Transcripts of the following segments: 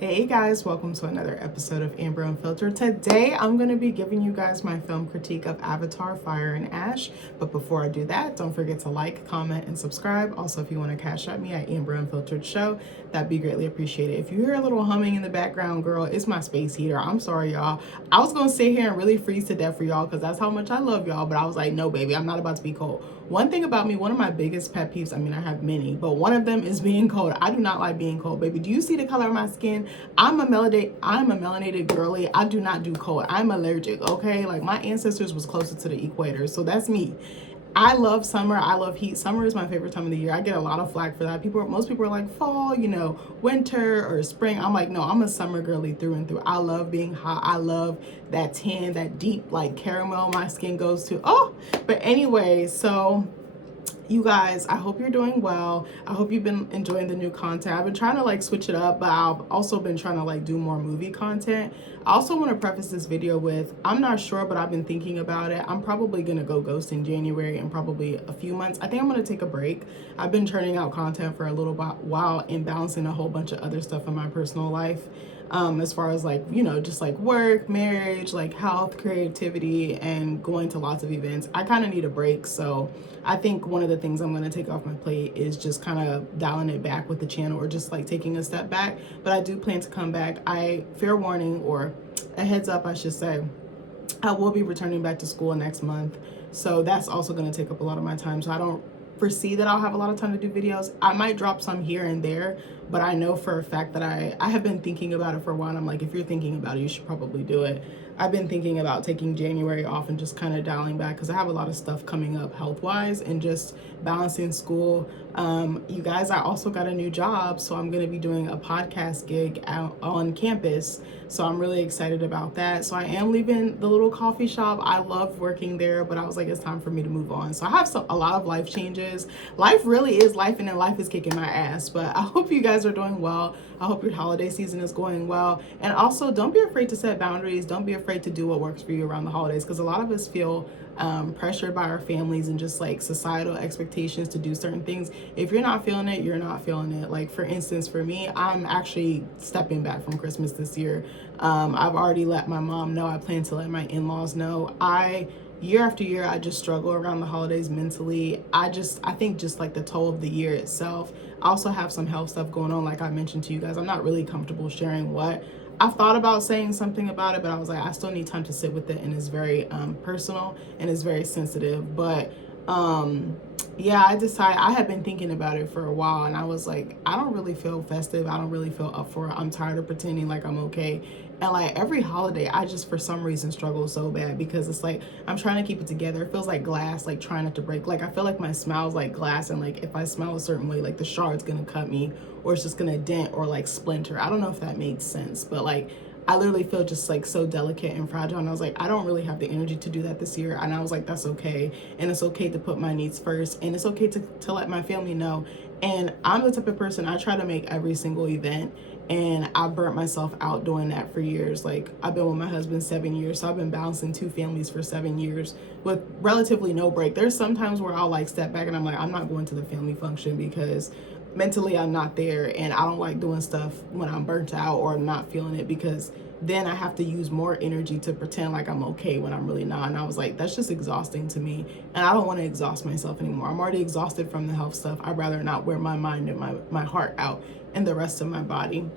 Hey guys, welcome to another episode of Amber Unfiltered. Today I'm going to be giving you guys my film critique of Avatar Fire and Ash. But before I do that, don't forget to like, comment, and subscribe. Also, if you want to cash at me at Amber Unfiltered Show, that'd be greatly appreciated. If you hear a little humming in the background, girl, it's my space heater. I'm sorry, y'all. I was going to sit here and really freeze to death for y'all because that's how much I love y'all. But I was like, no, baby, I'm not about to be cold. One thing about me, one of my biggest pet peeves, I mean, I have many, but one of them is being cold. I do not like being cold, baby. Do you see the color of my skin? I'm a melanated girly. I do not do cold. I'm allergic, okay? Like, my ancestors was closer to the equator, so that's me. I love summer. I love heat. Summer is my favorite time of the year. I get a lot of flack for that. Most people are like fall, winter or spring. I'm like, no, I'm a summer girly through and through. I love being hot. I love that tan, that deep like caramel my skin goes to. Oh, but anyway, so you guys, I hope you're doing well. I hope you've been enjoying the new content. I've been trying to like switch it up, but I've also been trying to like do more movie content. I also want to preface this video with, I'm not sure, but I've been thinking about it. I'm probably going to go ghost in January and probably a few months. I think I'm going to take a break. I've been churning out content for a little while and balancing a whole bunch of other stuff in my personal life. As far as like, just like work, marriage, like health, creativity, and going to lots of events. I kind of need a break. So I think one of the things I'm going to take off my plate is just kind of dialing it back with the channel or just like taking a step back. But I do plan to come back. Fair warning, or a heads up, I should say, I will be returning back to school next month. So that's also going to take up a lot of my time. So I don't foresee that I'll have a lot of time to do videos. I might drop some here and there, but I know for a fact that I have been thinking about it for a while. And I'm like, if you're thinking about it, you should probably do it. I've been thinking about taking January off and just kind of dialing back because I have a lot of stuff coming up health-wise and just balancing school. You guys, I also got a new job, so I'm going to be doing a podcast gig out on campus. So I'm really excited about that. So I am leaving the little coffee shop. I loved working there, but I was like, it's time for me to move on. So I have a lot of life changes. Life really is life, and then life is kicking my ass. But I hope you guys are doing well. I hope your holiday season is going well. And also, don't be afraid to set boundaries. Don't be afraid to do what works for you around the holidays, because a lot of us feel pressured by our families and just like societal expectations to do certain things. If you're not feeling it, you're not feeling it. Like, for instance, for me, I'm actually stepping back from Christmas this year. I've already let my mom know. I plan to let my in-laws know. Year after year, I just struggle around the holidays mentally. I think just like the toll of the year itself. I also have some health stuff going on, like I mentioned to you guys. I'm not really comfortable sharing what. I've thought about saying something about it, but I was like, I still need time to sit with it, and it's very personal and it's very sensitive. But yeah, I had been thinking about it for a while, and I was like, I don't really feel festive. I don't really feel up for it. I'm tired of pretending like I'm okay. And like every holiday, I just for some reason struggle so bad because it's like I'm trying to keep it together. It feels like glass, like trying not to break. Like I feel like my smile's like glass, and like if I smile a certain way, like the shard's gonna cut me, or it's just gonna dent or like splinter. I don't know if that made sense, but like I literally feel just like so delicate and fragile. And I was like, I don't really have the energy to do that this year. And I was like, that's okay. And it's okay to put my needs first. And it's okay to let my family know. And I'm the type of person, I try to make every single event. And I burnt myself out doing that for years. Like, I've been with my husband 7 years. So I've been balancing 2 families for 7 years with relatively no break. There's some times where I'll like step back and I'm like, I'm not going to the family function because mentally I'm not there, and I don't like doing stuff when I'm burnt out or not feeling it, because then I have to use more energy to pretend like I'm okay when I'm really not. And I was like, that's just exhausting to me, and I don't want to exhaust myself anymore. I'm already exhausted from the health stuff. I'd rather not wear my mind and my heart out and the rest of my body.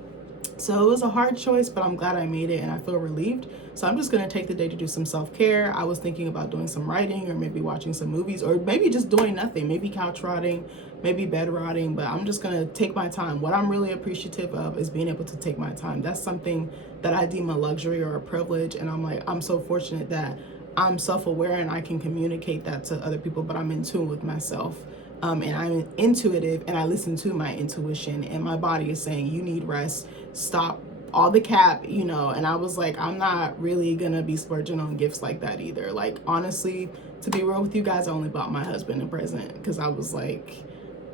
So it was a hard choice, but I'm glad I made it, and I feel relieved. So I'm just going to take the day to do some self-care. I was thinking about doing some writing, or maybe watching some movies, or maybe just doing nothing, maybe couch rotting, maybe bed rotting, but I'm just going to take my time. What I'm really appreciative of is being able to take my time. That's something that I deem a luxury or a privilege, and I'm like, I'm so fortunate that I'm self-aware and I can communicate that to other people, but I'm in tune with myself. And I'm intuitive, and I listen to my intuition, and my body is saying, you need rest, stop all the cap, and I was like, I'm not really gonna be splurging on gifts like that either. Like, honestly, to be real with you guys, I only bought my husband a present because I was like,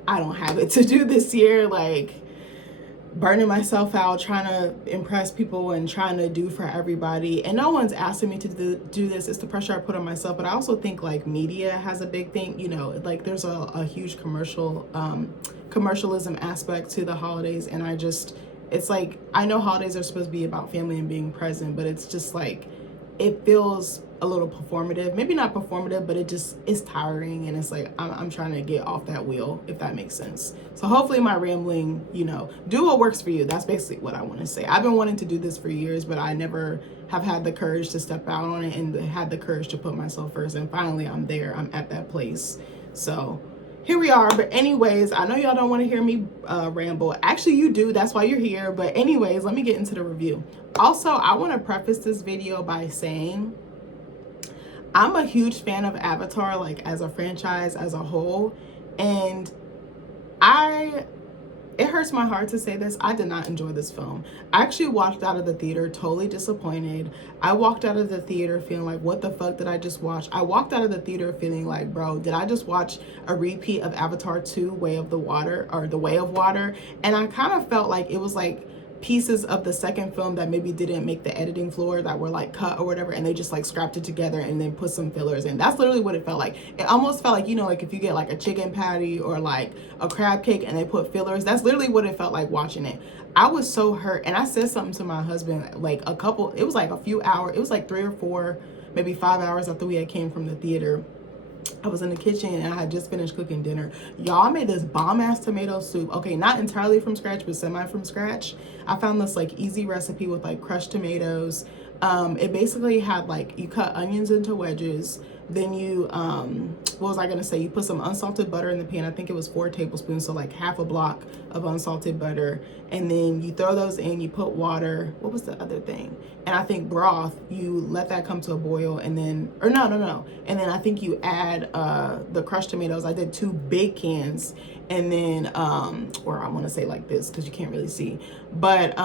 I don't have it to do this year. Like, burning myself out trying to impress people and trying to do for everybody, and no one's asking me to do this. It's the pressure I put on myself. But I also think like media has a big thing, like there's a huge commercialism aspect to the holidays, and it's like, I know holidays are supposed to be about family and being present, but it's just like, it feels a little performative. Maybe not performative, but it just is tiring, and it's like I'm trying to get off that wheel, if that makes sense. So hopefully my rambling, you know, do what works for you. That's basically what I want to say. I've been wanting to do this for years, but I never have had the courage to step out on it and had the courage to put myself first, and finally I'm there. I'm at that place. So here we are. But anyways, I know y'all don't want to hear me ramble. Actually, you do. That's why you're here. But anyways, let me get into the review. Also, I want to preface this video by saying I'm a huge fan of Avatar, like as a franchise as a whole, and it hurts my heart to say this, I did not enjoy this film. I actually walked out of the theater totally disappointed. I walked out of the theater feeling like, what the fuck did I just watch? I walked out of the theater feeling like, bro, did I just watch a repeat of Avatar 2, Way of the Water, or The Way of Water? And I kind of felt like it was like pieces of the second film that maybe didn't make the editing floor, that were like cut or whatever, and they just like scrapped it together and then put some fillers in. That's literally what it felt like. It almost felt like, you know, like if you get like a chicken patty or like a crab cake and they put fillers, that's literally what it felt like watching it. I was so hurt, and I said something to my husband like it was like a few hours, it was like 3 or 4, maybe 5 hours after we had came from the theater. I was in the kitchen and I had just finished cooking dinner. Y'all, I made this bomb ass tomato soup. Okay, not entirely from scratch, but semi from scratch. I found this like easy recipe with like crushed tomatoes. It basically had like, you cut onions into wedges. Then you, what was I gonna say? You put some unsalted butter in the pan. I think it was 4 tablespoons, so like half a block of unsalted butter. And then you throw those in, you put water. What was the other thing? And I think broth, you let that come to a boil, and then, or no. And then I think you add the crushed tomatoes. I did 2 big cans. And then, or I wanna say like this, cause you can't really see. But,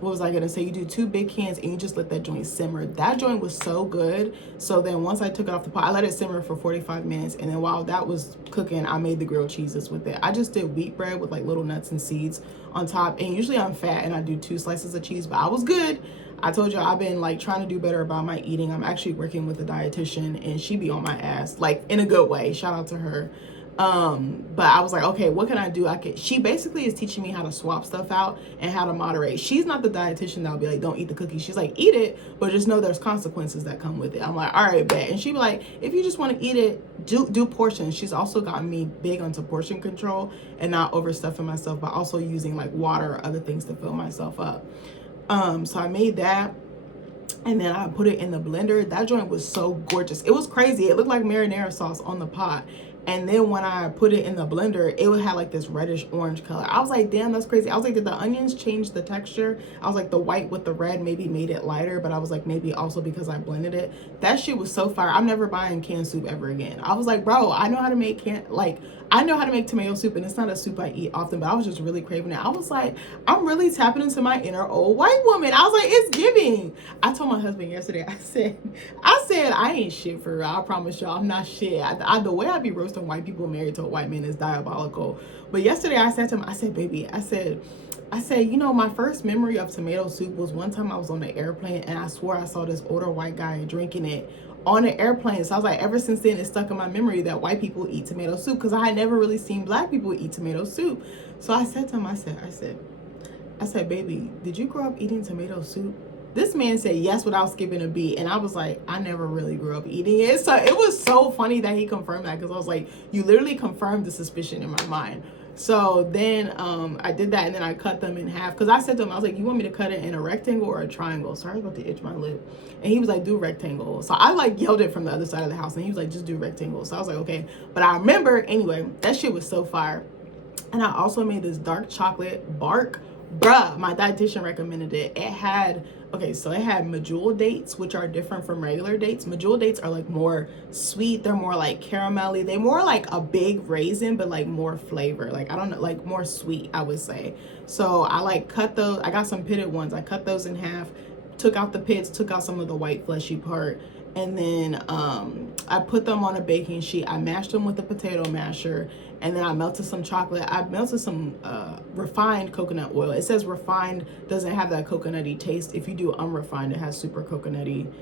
what was I gonna say? You do 2 big cans and you just let that joint simmer. That joint was so good. So then once I took it off the pot, I let it simmer for 45 minutes. And then while that was cooking, I made the grilled cheeses with it. I just did wheat bread with like little nuts and seeds on top. And usually I'm fat and I do 2 slices of cheese, but I was good. I told you I've been like trying to do better about my eating. I'm actually working with a dietitian and she be on my ass, like in a good way. Shout out to her. But I was like, okay, what can I do? She basically is teaching me how to swap stuff out and how to moderate. She's not the dietitian that'll be like, don't eat the cookies. She's like, eat it, but just know there's consequences that come with it. I'm like, all right, bet. And she'd be like, if you just want to eat it, do portions. She's also gotten me big onto portion control and not overstuffing myself, but also using like water or other things to fill myself up. So I made that. And then I put it in the blender. That joint was so gorgeous. It was crazy. It looked like marinara sauce on the pot. And then when I put it in the blender, it would have like this reddish orange color. I was like, damn, that's crazy. I was like, did the onions change the texture? I was like, the white with the red maybe made it lighter, but I was like, maybe also because I blended it. That shit was so fire. I'm never buying canned soup ever again. I was like, bro, I know how to make I know how to make tomato soup, and it's not a soup I eat often, but I was just really craving it. I was like, I'm really tapping into my inner old white woman. I was like, it's giving. I told my husband yesterday, I said, I ain't shit for real. I promise y'all, I'm not shit. The way I be roasting white people married to a white man is diabolical. But yesterday I said to him, I said, baby, I said, you know, my first memory of tomato soup was one time I was on the airplane and I swore I saw this older white guy drinking it on an airplane. So I was like, ever since then, it's stuck in my memory that white people eat tomato soup, because I had never really seen black people eat tomato soup. So I said to him, I said, baby, did you grow up eating tomato soup? This man said yes without skipping a beat. And I was like, I never really grew up eating it. So it was so funny that he confirmed that, because I was like, you literally confirmed the suspicion in my mind. So then I did that, and then I cut them in half, because I said to him, I was like, you want me to cut it in a rectangle or a triangle? So I was about to itch my lip. And he was like, do rectangle. So I like yelled it from the other side of the house, and he was like, just do rectangle. So I was like, okay. But I remember, anyway, that shit was so fire. And I also made this dark chocolate bark. Bruh, my dietitian recommended it. It had medjool dates, which are different from regular dates. Medjool dates are like more sweet. They're more like caramelly. They're more like a big raisin, but like more flavor. Like, I don't know, like more sweet, I would say. So I like cut those. I got some pitted ones. I cut those in half, took out the pits, took out some of the white fleshy part. And then I put them on a baking sheet. I mashed them with a potato masher. And then I melted some chocolate. I melted some refined coconut oil. It says refined doesn't have that coconutty taste. If you do unrefined, it has super coconutty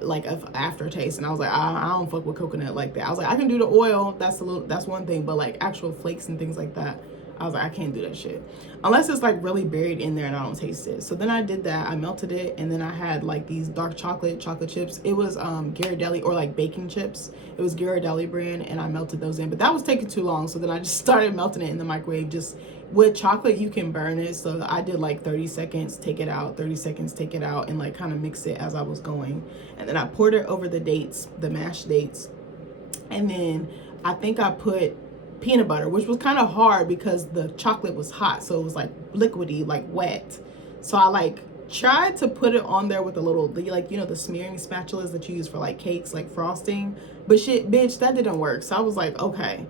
like aftertaste. And I was like, I don't fuck with coconut like that. I was like, I can do the oil. That's one thing. But like actual flakes and things like that, I was like, I can't do that shit. Unless it's like really buried in there and I don't taste it. So then I did that. I melted it, and then I had like these dark chocolate chips. It was Ghirardelli, or like baking chips. It was Ghirardelli brand, and I melted those in. But that was taking too long, so then I just started melting it in the microwave. Just with chocolate, you can burn it. So I did like 30 seconds, take it out, 30 seconds, take it out, and like kind of mix it as I was going. And then I poured it over the dates, the mashed dates. And then I think I put peanut butter, which was kind of hard because the chocolate was hot, so it was like liquidy, like wet. So I like tried to put it on there with a little, like, you know, the smearing spatulas that you use for like cakes, like frosting, but shit, bitch, that didn't work. So I was like, okay.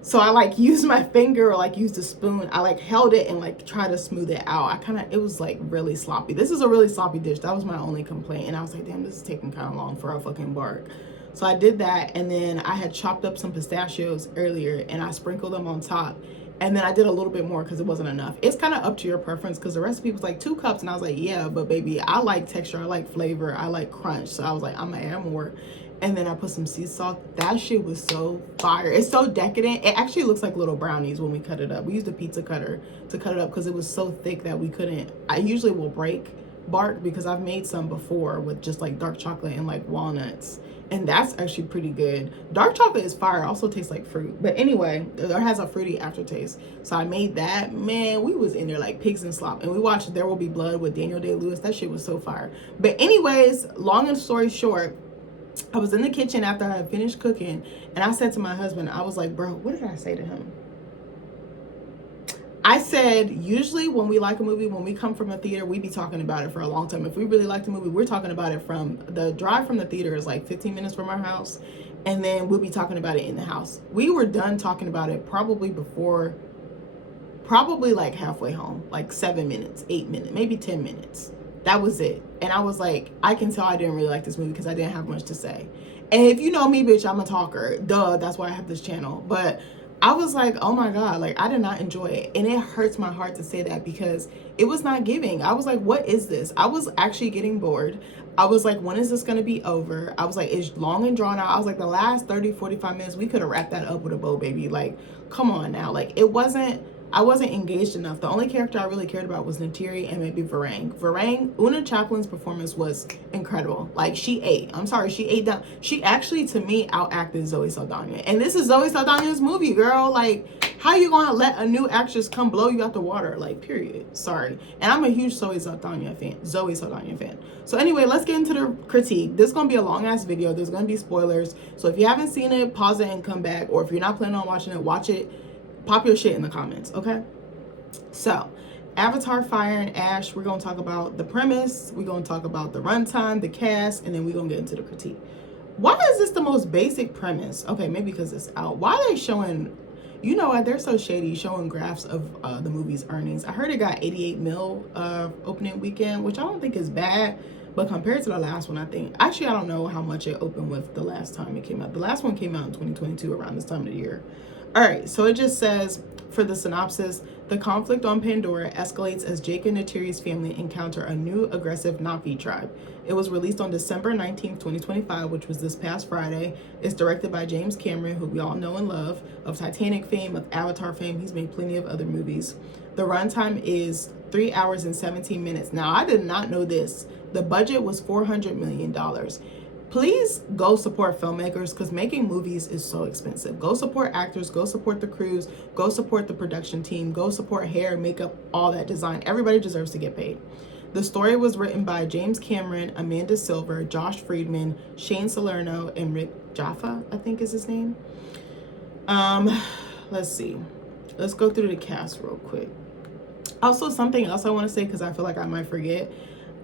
So I like used my finger, or like used a spoon. I like held it and like tried to smooth it out. It was like really sloppy. This is a really sloppy dish. That was my only complaint. And I was like, damn, this is taking kind of long for a fucking bark. So I did that, and then I had chopped up some pistachios earlier and I sprinkled them on top. And then I did a little bit more because it wasn't enough. It's kind of up to your preference, because the recipe was like 2 cups, and I was like, yeah, but baby, I like texture, I like flavor, I like crunch. So I was like, I'm gonna add more. And then I put some sea salt. That shit was so fire. It's so decadent. It actually looks like little brownies when we cut it up. We used a pizza cutter to cut it up because it was so thick that we couldn't. I usually will break bark because I've made some before with just like dark chocolate and like walnuts, and that's actually pretty good. Dark chocolate is fire. It also tastes like fruit, but anyway, it has a fruity aftertaste. So I made that. Man, we was in there like pigs in slop, and we watched There Will Be Blood with Daniel Day-Lewis. That shit was so fire. But anyways, long and story short, I was in the kitchen after I had finished cooking, and I said to my husband, I was like, bro, what did I say to him? I said, usually when we like a movie, when we come from a theater, we be talking about it for a long time. If we really like the movie, we're talking about it. From the drive from the theater is like 15 minutes from our house, and then we'll be talking about it in the house. We were done talking about it probably like halfway home, like 7 minutes, 8 minutes, maybe 10 minutes. That was it. And I was like, I can tell I didn't really like this movie because I didn't have much to say. And if you know me, bitch, I'm a talker. Duh, that's why I have this channel. But I was like, oh my God, like I did not enjoy it. And it hurts my heart to say that because it was not giving. I was like, what is this? I was actually getting bored. I was like, when is this going to be over? I was like, it's long and drawn out. I was like, the last 30, 45 minutes, we could have wrapped that up with a bow, baby. Like, come on now. Like, I wasn't engaged enough. The only character I really cared about was Neytiri and maybe Varang. Una Chaplin's performance was incredible. Like, she ate. I'm sorry, she ate down. She actually, to me, outacted Zoe Saldana. And this is Zoe Saldana's movie, girl. Like, how you gonna let a new actress come blow you out the water? Like, period. Sorry. And I'm a huge Zoe Saldana fan. So anyway, let's get into the critique. This is gonna be a long ass video. There's gonna be spoilers. So if you haven't seen it, pause it and come back. Or if you're not planning on watching it, watch it. Pop your shit in the comments, okay? So, Avatar Fire and Ash, we're going to talk about the premise, we're going to talk about the runtime, the cast, and then we're going to get into the critique. Why is this the most basic premise? Okay, maybe because it's out. Why are they showing, you know what, they're so shady, showing graphs of the movie's earnings. I heard it got 88 mil opening weekend, which I don't think is bad, but compared to the last one, I think, actually, I don't know how much it opened with the last time it came out. The last one came out in 2022 around this time of the year. All right, so it just says, for the synopsis, the conflict on Pandora escalates as Jake and Neytiri's family encounter a new aggressive Na'vi tribe. It was released on December 19th, 2025, which was this past Friday. It's directed by James Cameron, who we all know and love, of Titanic fame, of Avatar fame. He's made plenty of other movies. The runtime is 3 hours and 17 minutes. Now, I did not know this. The budget was $400 million. Please go support filmmakers, because making movies is so expensive. Go support actors, go support the crews, go support the production team, go support hair, makeup, all that design. Everybody deserves to get paid. The story was written by James Cameron, Amanda Silver, Josh Friedman, Shane Salerno, and Rick Jaffa, I think is his name. Let's see. Let's go through the cast real quick. Also, something else I want to say, because I feel like I might forget.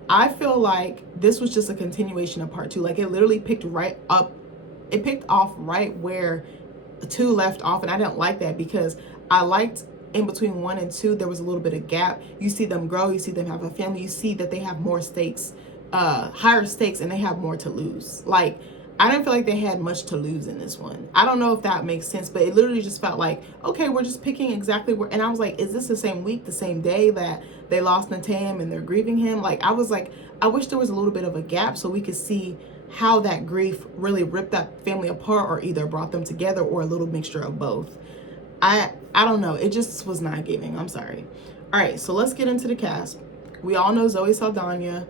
I feel like this was just a continuation of part 2. Like, it literally picked off right where 2 left off, and I didn't like that because I liked in between 1 and 2 there was a little bit of gap. You see them grow, you see them have a family, you see that they have more stakes, higher stakes, and they have more to lose. Like, I didn't feel like they had much to lose in this one. I don't know if that makes sense, but it literally just felt like, okay, we're just picking exactly where, and I was like, is this the same week, the same day that they lost Natam and they're grieving him? Like, I was like, I wish there was a little bit of a gap so we could see how that grief really ripped that family apart, or either brought them together, or a little mixture of both. I don't know. It just was not giving. I'm sorry. All right, so let's get into the cast. We all know Zoe Saldana.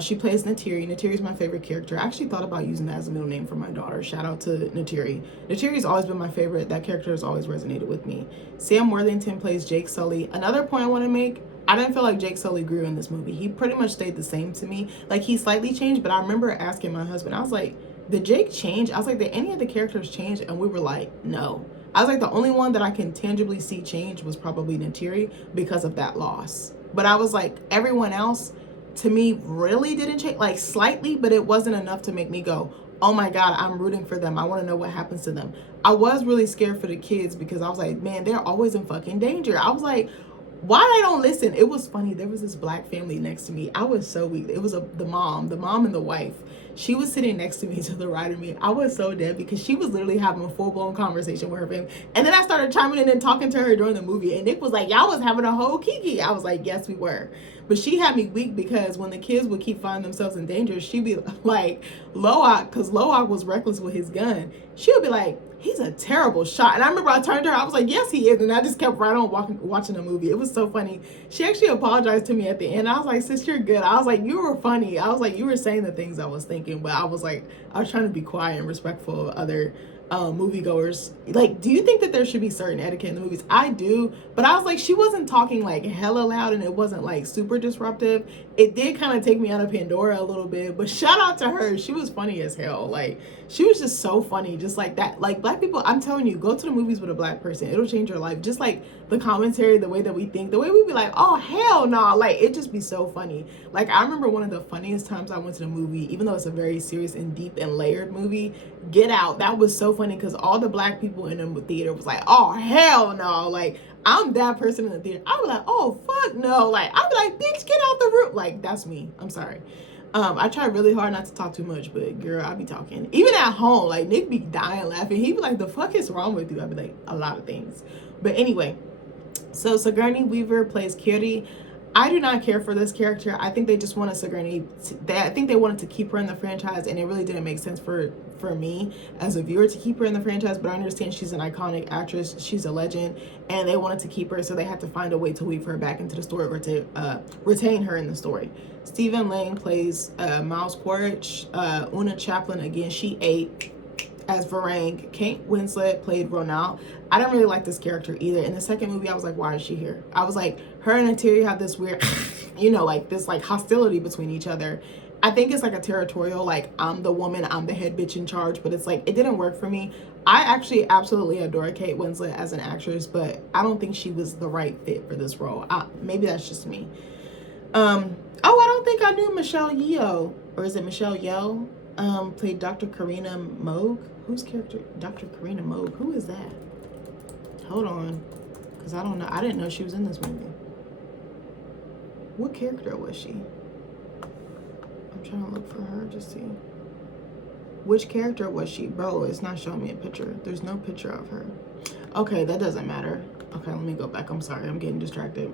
She plays Neytiri. Neytiri is my favorite character. I actually thought about using that as a middle name for my daughter. Shout out to Neytiri. Neytiri's always been my favorite. That character has always resonated with me. Sam Worthington plays Jake Sully. Another point I want to make, I didn't feel like Jake Sully grew in this movie. He pretty much stayed the same to me. Like, he slightly changed, but I remember asking my husband, I was like, did Jake change? I was like, did any of the characters change? And we were like, no. I was like, the only one that I can tangibly see change was probably Neytiri because of that loss. But I was like, everyone else, to me, really didn't change, like slightly, but it wasn't enough to make me go, oh my God, I'm rooting for them. I want to know what happens to them. I was really scared for the kids because I was like, man, they're always in fucking danger. I was like, why they don't listen? It was funny. There was this black family next to me. I was so weak. It was the mom and the wife. She was sitting next to me to the right of me. I was so dead because she was literally having a full-blown conversation with her family. And then I started chiming in and talking to her during the movie. And Nick was like, y'all was having a whole kiki. I was like, yes, we were. But she had me weak because when the kids would keep finding themselves in danger, she'd be like, Loak, because Loak was reckless with his gun. She would be like, he's a terrible shot. And I remember I turned to her, I was like, yes, he is. And I just kept right on watching the movie. It was so funny. She actually apologized to me at the end. I was like, sis, you're good. I was like, you were funny. I was like, you were saying the things I was thinking, but I was like, I was trying to be quiet and respectful of other moviegoers. Like, do you think that there should be certain etiquette in the movies? I do, but I was like, she wasn't talking like hella loud and it wasn't like super disruptive. It did kind of take me out of Pandora a little bit, but shout out to her. She was funny as hell. Like, she was just so funny, just like that. Like, black people, I'm telling you, go to the movies with a black person. It'll change your life. Just like the commentary, the way that we think, the way we be like, oh, hell no. Nah. Like, it just be so funny. Like, I remember one of the funniest times I went to the movie, even though it's a very serious and deep and layered movie, Get Out. That was so funny because all the black people in the theater was like, oh, hell no. Like, I'm that person in the theater. I was like, oh, fuck no. Like, I'd be like, bitch, get out the room. Like, that's me. I'm sorry. I try really hard not to talk too much, but girl, I be talking. Even at home, like, Nick be dying laughing. He be like, the fuck is wrong with you? I be like, a lot of things. But anyway, so Sigourney Weaver plays Kiri. I do not care for this character. I think they just wanted Sigourney. I think they wanted to keep her in the franchise, and it really didn't make sense for me as a viewer to keep her in the franchise. But I understand she's an iconic actress. She's a legend, and they wanted to keep her, so they had to find a way to weave her back into the story or to retain her in the story. Stephen Lang plays Miles Quaritch. Una Chaplin, again, she ate as Varang. Kate Winslet played Ronald. I didn't really like this character either. In the second movie, I was like, why is she here? I was like, her and Neytiri have this weird, you know, like this like hostility between each other. I think it's like a territorial, like, I'm the woman, I'm the head bitch in charge, but it's like, it didn't work for me. I actually absolutely adore Kate Winslet as an actress, but I don't think she was the right fit for this role. Maybe that's just me. Oh, I don't think I knew Michelle Yeoh, or is it Michelle Yeoh? Played Dr. Karina Moog. Whose character? Dr. Karina Moog. Who is that? Hold on, because I don't know. I didn't know she was in this movie. What character was she? I'm trying to look for her to see. Which character was she? Bro, it's not showing me a picture. There's no picture of her. Okay, that doesn't matter. Okay, let me go back. I'm sorry. I'm getting distracted.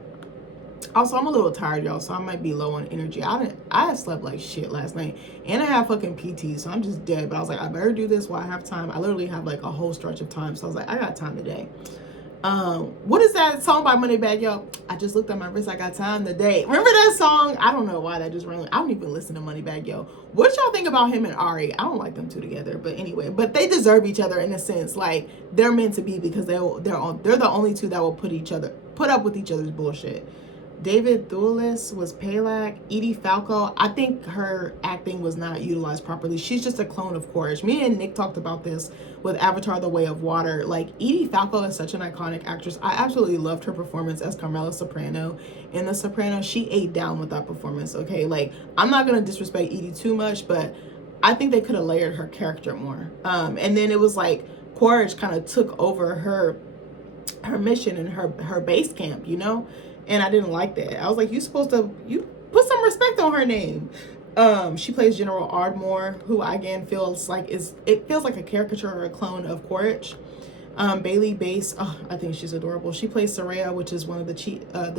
Also, I'm a little tired, y'all, so I might be low on energy. I slept like shit last night, and I have fucking PT, so I'm just dead. But I was like, I better do this while I have time. I literally have like a whole stretch of time, so I was like, I got time today. What is that song by Moneybagg Yo? I just looked at my wrist. I got time today. Remember that song? I don't know why that just ran. I don't even listen to Moneybagg Yo. What y'all think about him and Ari? I don't like them two together, but anyway. But they deserve each other in a sense. Like, they're meant to be because they're the only two that will put up with each other's bullshit. David Thewlis was Palak. Edie Falco, I think her acting was not utilized properly. She's just a clone of Quaritch. Me and Nick talked about this with Avatar: The Way of Water. Like, Edie Falco is such an iconic actress. I absolutely loved her performance as Carmela Soprano in The Sopranos. She ate down with that performance, okay? Like, I'm not going to disrespect Edie too much, but I think they could have layered her character more. And then it was like Quaritch kind of took over her mission and her base camp, you know? And I didn't like that. I was like, you put some respect on her name. She plays General Ardmore, who again feels like a caricature or a clone of Quaritch. Bailey Bass, I think she's adorable. She plays Soraya, which is one of the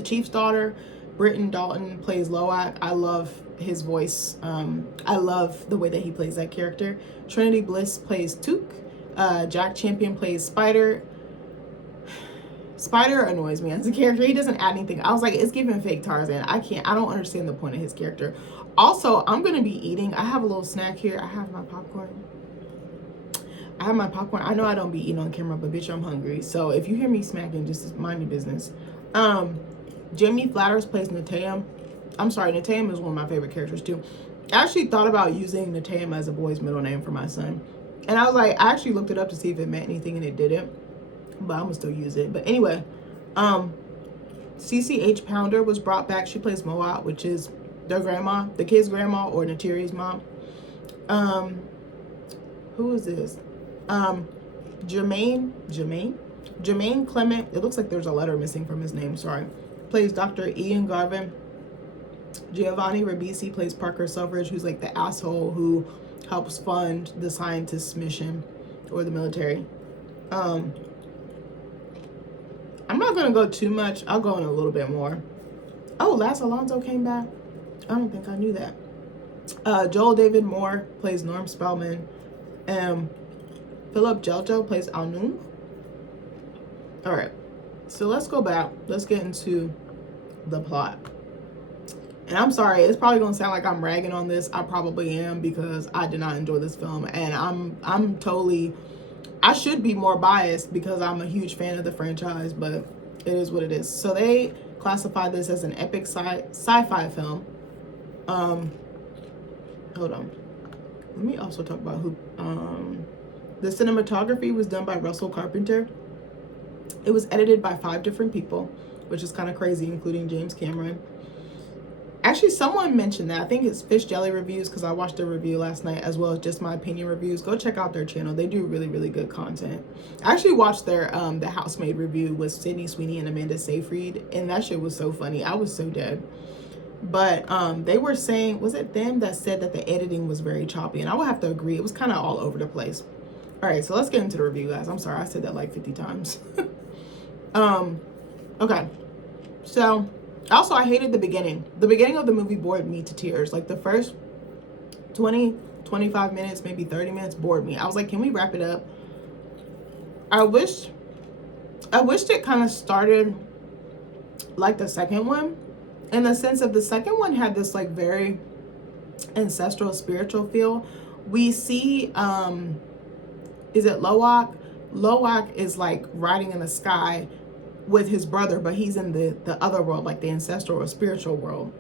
chief's daughter. Britton Dalton plays Loak. I love his voice. I love the way that he plays that character. Trinity Bliss plays Took. Jack Champion plays Spider. Spider annoys me as a character. He doesn't add anything. I was like, it's giving fake Tarzan. I don't understand the point of his character. Also, I'm gonna be eating. I have a little snack here. I have my popcorn. I know I don't be eating on camera, but bitch, I'm hungry. So if you hear me smacking, just mind your business. Jamie Flatters plays Neteyam. I'm sorry, Neteyam is one of my favorite characters too. I actually thought about using Neteyam as a boy's middle name for my son. And I was like, I actually looked it up to see if it meant anything, and it didn't. But I'm gonna still use it. But anyway, CCH Pounder was brought back. She plays Moat, which is their grandma, the kid's grandma, or Natiri's mom. Who is this? Jermaine Clement. It looks like there's a letter missing from his name. Sorry. Plays Dr. Ian Garvin. Giovanni Ribisi plays Parker Selfridge, who's like the asshole who helps fund the scientist's mission or the military. I'm not gonna go too much. I'll go in a little bit more. Oh, Laz Alonso came back. I don't think I knew that. Joel David Moore plays Norm Spellman. Philip Jeljo plays Al-Noon. All right, so let's go back. Let's get into the plot. And I'm sorry, it's probably gonna sound like I'm ragging on this. I probably am, because I did not enjoy this film, and I'm totally, I should be more biased because I'm a huge fan of the franchise, but it is what it is. So they classify this as an epic sci-fi film. Hold on. Let me also talk about who. The cinematography was done by Russell Carpenter. It was edited by 5 different people, which is kind of crazy, including James Cameron. Actually, someone mentioned that. I think it's Fish Jelly Reviews, because I watched their review last night, as well as Just My Opinion Reviews. Go check out their channel. They do really, really good content. I actually watched their The Housemaid review with Sydney Sweeney and Amanda Seyfried, and that shit was so funny. I was so dead. But they were saying, was it them that said that the editing was very choppy? And I would have to agree. It was kind of all over the place. All right, so let's get into the review, guys. I'm sorry, I said that like 50 times. Okay. So, also, I hated the beginning. The beginning of the movie bored me to tears. Like, the first 20, 25 minutes, maybe 30 minutes bored me. I was like, can we wrap it up? I wished it kind of started like the second one, in the sense of the second one had this like very ancestral spiritual feel. We see is it Loak? Loak is like riding in the sky with his brother, but he's in the other world, like the ancestral or spiritual world.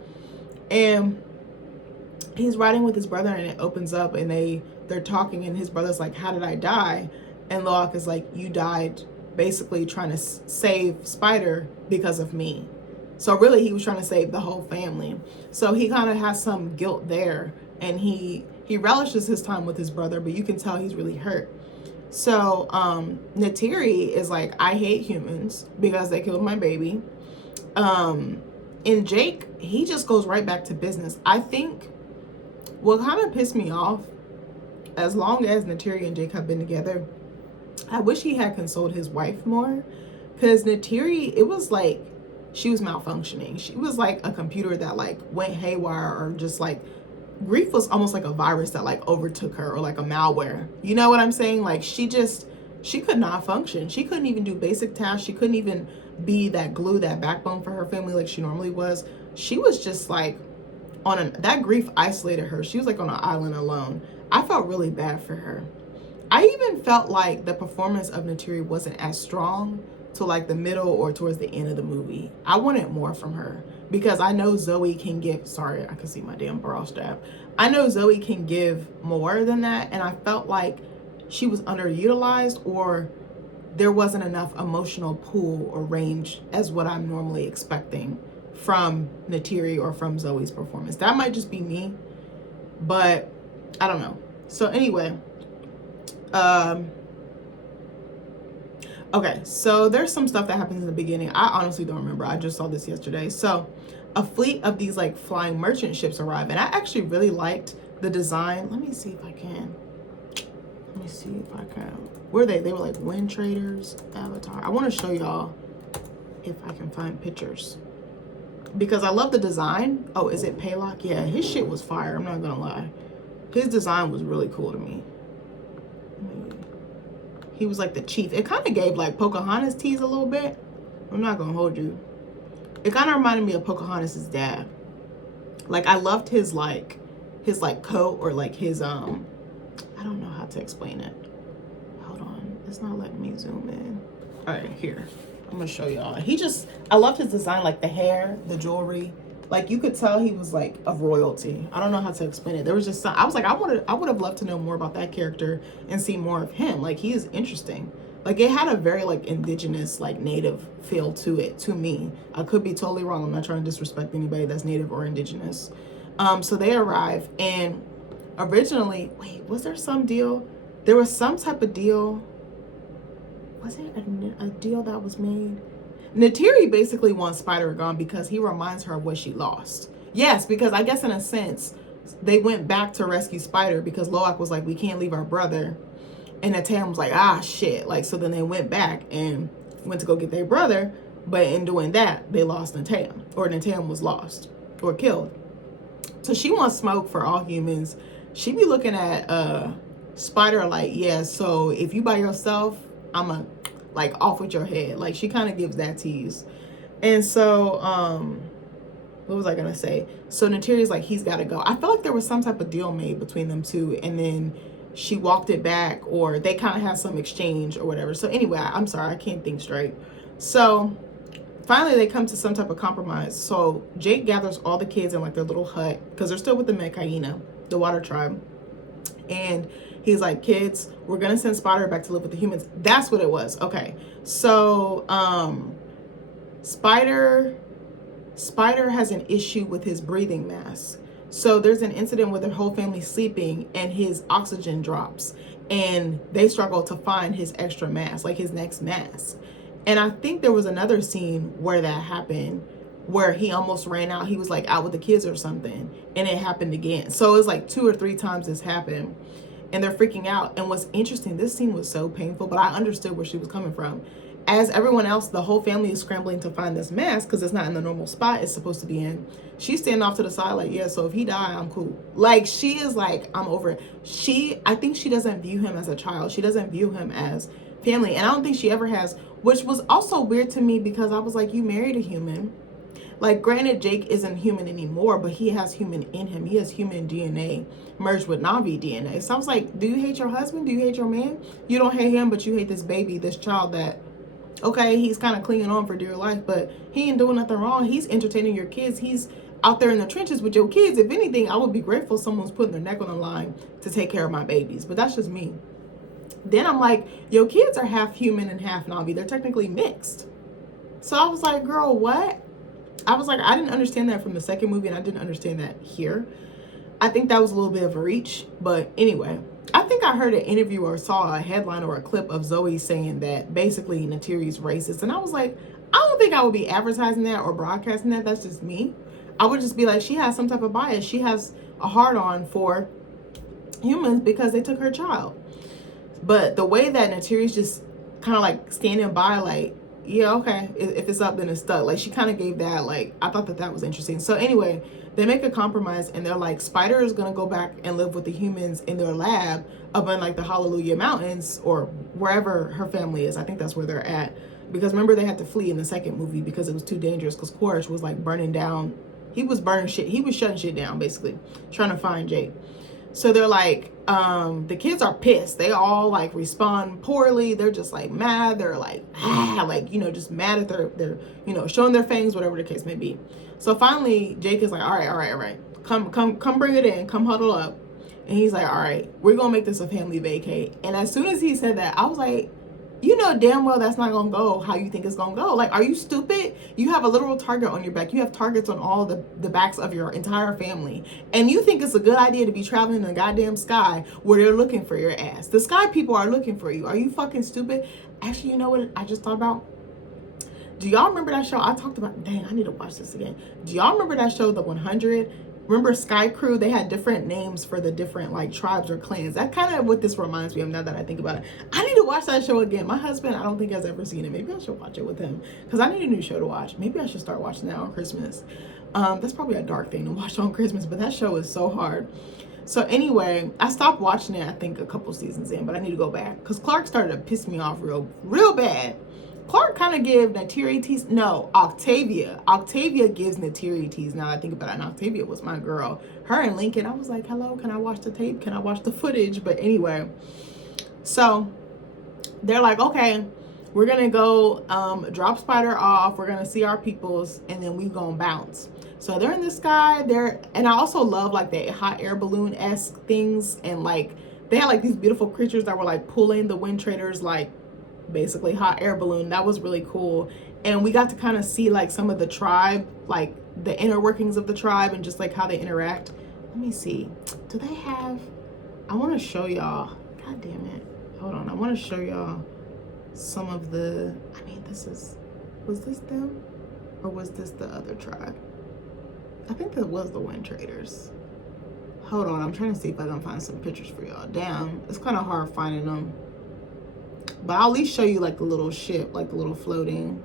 And he's riding with his brother, and it opens up, and they're talking, and his brother's like, how did I die? And Loak is like, you died basically trying to save Spider because of me. So really, he was trying to save the whole family. So he kind of has some guilt there, and he relishes his time with his brother, but you can tell he's really hurt. So Neytiri is like, I hate humans because they killed my baby. And Jake, he just goes right back to business. I think what kind of pissed me off, as long as Neytiri and Jake have been together, I wish he had consoled his wife more, because Neytiri, it was like she was malfunctioning. She was like a computer that like went haywire, or just like grief was almost like a virus that like overtook her, or like a malware. You know what I'm saying? Like she could not function. She couldn't even do basic tasks. She couldn't even be that glue, that backbone for her family like she normally was. She was just like that grief isolated her. She was like on an island alone. I felt really bad for her. I even felt like the performance of Neytiri wasn't as strong to like the middle or towards the end of the movie. I wanted more from her, because I know Zoe can give, sorry, I can see my damn bra strap. I know Zoe can give more than that, and I felt like she was underutilized, or there wasn't enough emotional pool or range as what I'm normally expecting from Neytiri or from Zoe's performance. That might just be me, but I don't know. So anyway, okay, so there's some stuff that happens in the beginning. I honestly don't remember. I just saw this yesterday. So a fleet of these like flying merchant ships arrive, and I actually really liked the design. Let me see if I can. Were they? They were like Wind Traders, Avatar. I want to show y'all if I can find pictures, because I love the design. Oh, is it Paylock? Yeah, his shit was fire. I'm not gonna lie. His design was really cool to me. He was like the chief. It kind of gave like Pocahontas tease a little bit. I'm not gonna hold you. It kind of reminded me of Pocahontas' dad. Like, I loved his coat, or like his I don't know how to explain it. Hold on, it's not letting me zoom in. All right, here, I'm gonna show y'all. I loved his design, like the hair, the jewelry. Like, you could tell he was like of royalty. I don't know how to explain it. There was just I was like, I would have loved to know more about that character and see more of him. Like, he is interesting. Like, it had a very like indigenous, like native feel to it, to me. I could be totally wrong. I'm not trying to disrespect anybody that's native or indigenous. So they arrive, and originally, wait, was there some deal? There was some type of deal. Was it a deal that was made? Neytiri basically wants Spider gone because he reminds her of what she lost. Yes, because I guess in a sense, they went back to rescue Spider because Loak was like, we can't leave our brother. And Neteyam was like, ah, shit. Like, so then they went back and went to go get their brother. But in doing that, they lost Neteyam. Or Neteyam was lost or killed. So she wants smoke for all humans. She be looking at Spider like, yeah, so if you by yourself, I'ma like off with your head. Like, she kind of gives that tease. And so what was I gonna say? So Neytiri's like, he's gotta go. I feel like there was some type of deal made between them two, and then she walked it back, or they kind of had some exchange or whatever. So anyway, I'm sorry, I can't think straight. So finally they come to some type of compromise. So Jake gathers all the kids in like their little hut, because they're still with the Metkayina, the water tribe. And he's like, kids, we're gonna send Spider back to live with the humans. That's what it was. Okay. So Spider has an issue with his breathing mask. So there's an incident where their whole family's sleeping and his oxygen drops, and they struggle to find his extra mask, like his next mask. And I think there was another scene where that happened, where he almost ran out. He was like out with the kids or something, and it happened again. So it's like 2 or 3 times this happened, and they're freaking out. And what's interesting, this scene was so painful, but I understood where she was coming from. As everyone else, the whole family is scrambling to find this mask because it's not in the normal spot it's supposed to be in. She's standing off to the side like, yeah, so if he die, I'm cool. Like, she is like, I'm over it. I think she doesn't view him as a child. She doesn't view him as family. And I don't think she ever has, which was also weird to me, because I was like, you married a human. Like, granted, Jake isn't human anymore, but he has human in him. He has human DNA merged with Na'vi DNA. So I was like, do you hate your husband? Do you hate your man? You don't hate him, but you hate this baby, this child that, okay, he's kind of clinging on for dear life, but he ain't doing nothing wrong. He's entertaining your kids. He's out there in the trenches with your kids. If anything, I would be grateful someone's putting their neck on the line to take care of my babies. But that's just me. Then I'm like, your kids are half human and half Na'vi. They're technically mixed. So I was like, girl, what? I was like, I didn't understand that from the second movie, and I didn't understand that here. I think that was a little bit of a reach. But anyway, I think I heard an interview or saw a headline or a clip of Zoe saying that basically Neytiri's racist. And I was like, I don't think I would be advertising that or broadcasting that. That's just me. I would just be like, she has some type of bias. She has a hard-on for humans because they took her child. But the way that Neytiri's just kind of like standing by, like, yeah, okay, if it's up, then it's stuck. Like, she kind of gave that, like, I thought that was interesting. So anyway, they make a compromise, and they're like, Spider is going to go back and live with the humans in their lab up in like the Hallelujah Mountains, or wherever her family is. I think that's where they're at. Because remember, they had to flee in the second movie because it was too dangerous, because Quaritch was like burning down. He was burning shit. He was shutting shit down, basically, trying to find Jake. So they're like, the kids are pissed. They all like respond poorly. They're just like mad. They're like, like, you know, just mad at their, you know, showing their fangs, whatever the case may be. So finally, Jake is like, all right. Come bring it in. Come huddle up. And he's like, all right, we're going to make this a family vacay. And as soon as he said that, I was like, you know damn well that's not going to go how you think it's going to go. Like, are you stupid? You have a literal target on your back. You have targets on all the backs of your entire family. And you think it's a good idea to be traveling in the goddamn sky where they're looking for your ass. The sky people are looking for you. Are you fucking stupid? Actually, you know what I just thought about? Do y'all remember that show? I talked about, dang, I need to watch this again. Do y'all remember that show, The 100? Remember Sky Crew? They had different names for the different like tribes or clans. That kind of what this reminds me of now that I think about it. I need to watch that show again. My husband, I don't think has ever seen it. Maybe I should watch it with him because I need a new show to watch. Maybe I should start watching that on Christmas. That's probably a dark thing to watch on Christmas, but that show is so hard. So anyway, I stopped watching it, I think a couple seasons in, but I need to go back because Clark started to piss me off real bad. Clark kind of give Neytiri tease. No, Octavia. Octavia gives Neytiri tease. Now I think about it, and Octavia was my girl. Her and Lincoln, I was like, hello, can I watch the tape? Can I watch the footage? But anyway, so they're like, okay, we're going to go drop Spider off. We're going to see our peoples, and then we going to bounce. So they're in the sky. And I also love like the hot air balloon-esque things. And like, they had like these beautiful creatures that were like pulling the Wind Traders, like basically hot air balloon. That was really cool. And we got to kind of see like some of the tribe, like the inner workings of the tribe and just like how they interact. Let me see. Do they have, I want to show y'all. God damn it. Hold on. I want to show y'all some of the, I mean, was this them? Or was this the other tribe? I think that was the Wind Traders. Hold on. I'm trying to see if I can find some pictures for y'all. Damn. It's kind of hard finding them. But I'll at least show you like the little ship, like the little floating.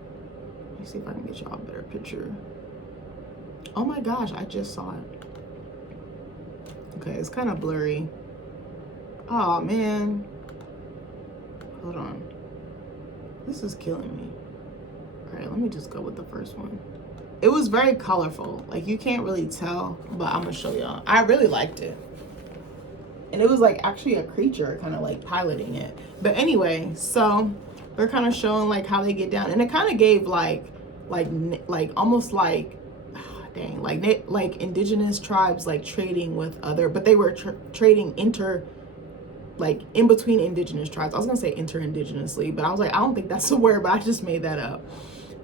Let me see if I can get y'all a better picture. Oh my gosh, I just saw it. Okay, it's kind of blurry. Oh man. Hold on. This is killing me. All right, let me just go with the first one. It was very colorful. Like you can't really tell, but I'm gonna show y'all. I really liked it. And it was like actually a creature kind of like piloting it. But anyway, so they're kind of showing like how they get down. And it kind of gave like almost like, dang, like indigenous tribes like trading with other, but they were trading like in between indigenous tribes. I was gonna say inter-indigenously, but I was like, I don't think that's a word, but I just made that up.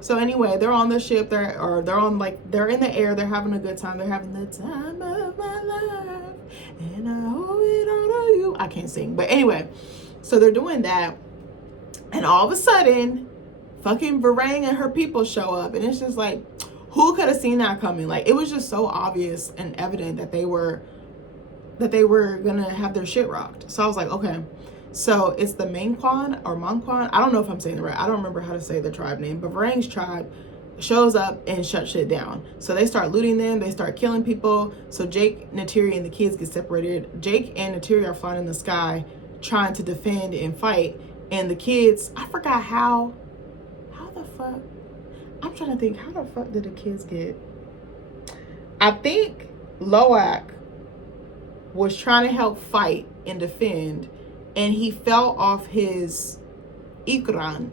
So anyway, they're on the ship, they're in the air, they're having a good time. They're having the time of my life, and I owe it all to you. I can't sing, but anyway, so they're doing that, and all of a sudden, fucking Varang and her people show up, and it's just like, who could have seen that coming? Like, it was just so obvious and evident that they were gonna have their shit rocked. So I was like, okay. So it's the Manquan or Manquan. I don't know if I'm saying it right. I don't remember how to say the tribe name, but Varang's tribe shows up and shuts shit down. So they start looting them. They start killing people. So Jake, Neytiri, and the kids get separated. Jake and Neytiri are flying in the sky trying to defend and fight. And the kids, I forgot how the fuck, I'm trying to think, how the fuck did the kids get? I think Loak was trying to help fight and defend, and he fell off his ikran,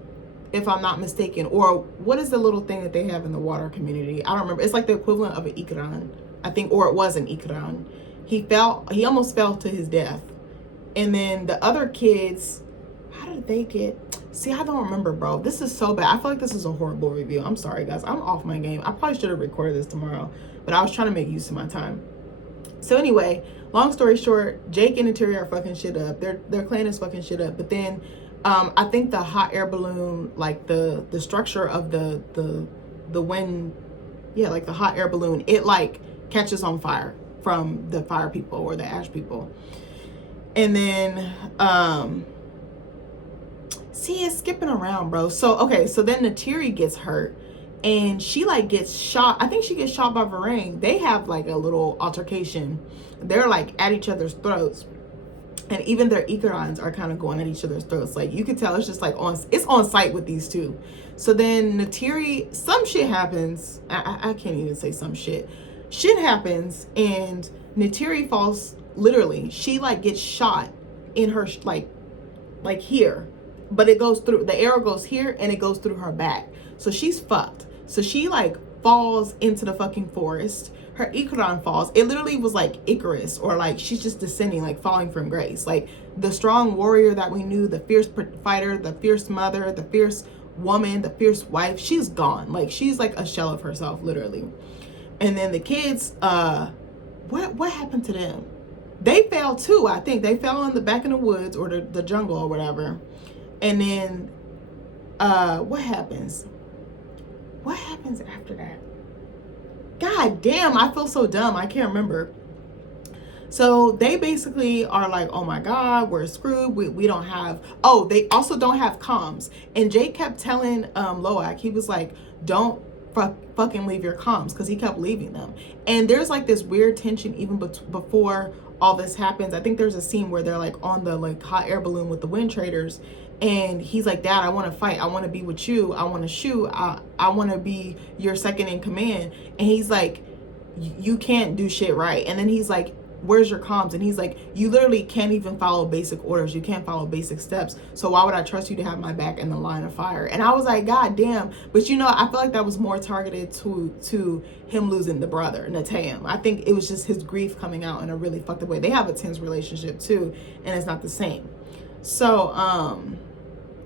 if I'm not mistaken. Or what is the little thing that they have in the water community? I don't remember. It's like the equivalent of an ikran, I think, or it was an ikran. He almost fell to his death. And then the other kids, how did they get? See, I don't remember, bro. This is so bad. I feel like this is a horrible review. I'm sorry, guys. I'm off my game. I probably should have recorded this tomorrow, but I was trying to make use of my time. So anyway, long story short, Jake and Neytiri are fucking shit up. Their clan is fucking shit up. But then I think the hot air balloon, like the structure of the wind, yeah, like the hot air balloon, it like catches on fire from the fire people or the ash people. And then see, it's skipping around, bro. So okay, so then Neytiri gets hurt. And she like gets shot. I think she gets shot by Varang. They have like a little altercation. They're like at each other's throats. And even their ikarans are kind of going at each other's throats. Like you can tell it's just like it's on site with these two. So then Neytiri, some shit happens. I can't even say some shit. Shit happens and Neytiri falls, literally. She like gets shot in her like here. But it goes through, the arrow goes here and it goes through her back. So she's fucked. So she like falls into the fucking forest. Her Ikran falls. It literally was like Icarus, or like she's just descending, like falling from grace. Like the strong warrior that we knew, the fierce fighter, the fierce mother, the fierce woman, the fierce wife, she's gone. Like she's like a shell of herself, literally. And then the kids, what happened to them? They fell too, I think. They fell in the back in the woods or the jungle or whatever. And then what happens? What happens after that? God damn, I feel so dumb. I can't remember. So they basically are like, oh my God, we're screwed. We don't have, oh, they also don't have comms. And Jake kept telling Loak, he was like, don't fucking leave your comms, because he kept leaving them. And there's like this weird tension even before all this happens. I think there's a scene where they're like on the like hot air balloon with the Wind Traders, And he's like, Dad, I want to fight. I want to be with you. I want to shoot. I want to be your second in command. And he's like, you can't do shit right. And then he's like, where's your comms? And he's like, you literally can't even follow basic orders. You can't follow basic steps. So why would I trust you to have my back in the line of fire? And I was like, God damn. But you know, I feel like that was more targeted to him losing the brother, Nateum. I think it was just his grief coming out in a really fucked up way. They have a tense relationship too, and it's not the same. So,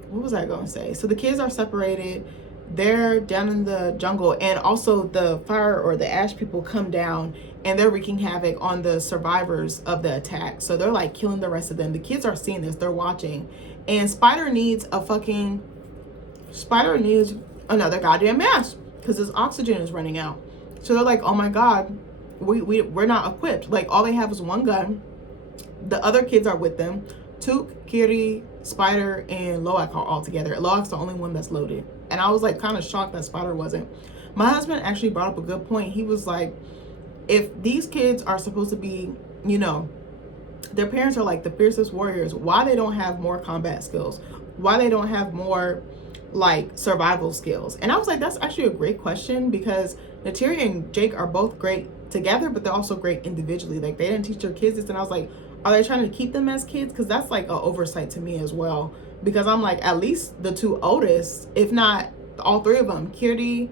what was I going to say? So the kids are separated. They're down in the jungle, and also the fire or the ash people come down and they're wreaking havoc on the survivors of the attack. So they're like killing the rest of them. The kids are seeing this, they're watching, and Spider needs another goddamn mask because his oxygen is running out. So they're like, oh my God, we're not equipped. Like, all they have is one gun. The other kids are with them. Took, Kiri, Spider, and Loak are all together. Loak's the only one that's loaded. And I was like kind of shocked that Spider wasn't. My husband actually brought up a good point. He was like, if these kids are supposed to be, you know, their parents are like the fiercest warriors, why they don't have more combat skills? Why they don't have more like survival skills? And I was like, that's actually a great question, because Neytiri and Jake are both great together, but they're also great individually. Like, they didn't teach their kids this, and I was like, are they trying to keep them as kids? Because that's like an oversight to me as well. Because I'm like, at least the two oldest, if not all three of them, Kiri,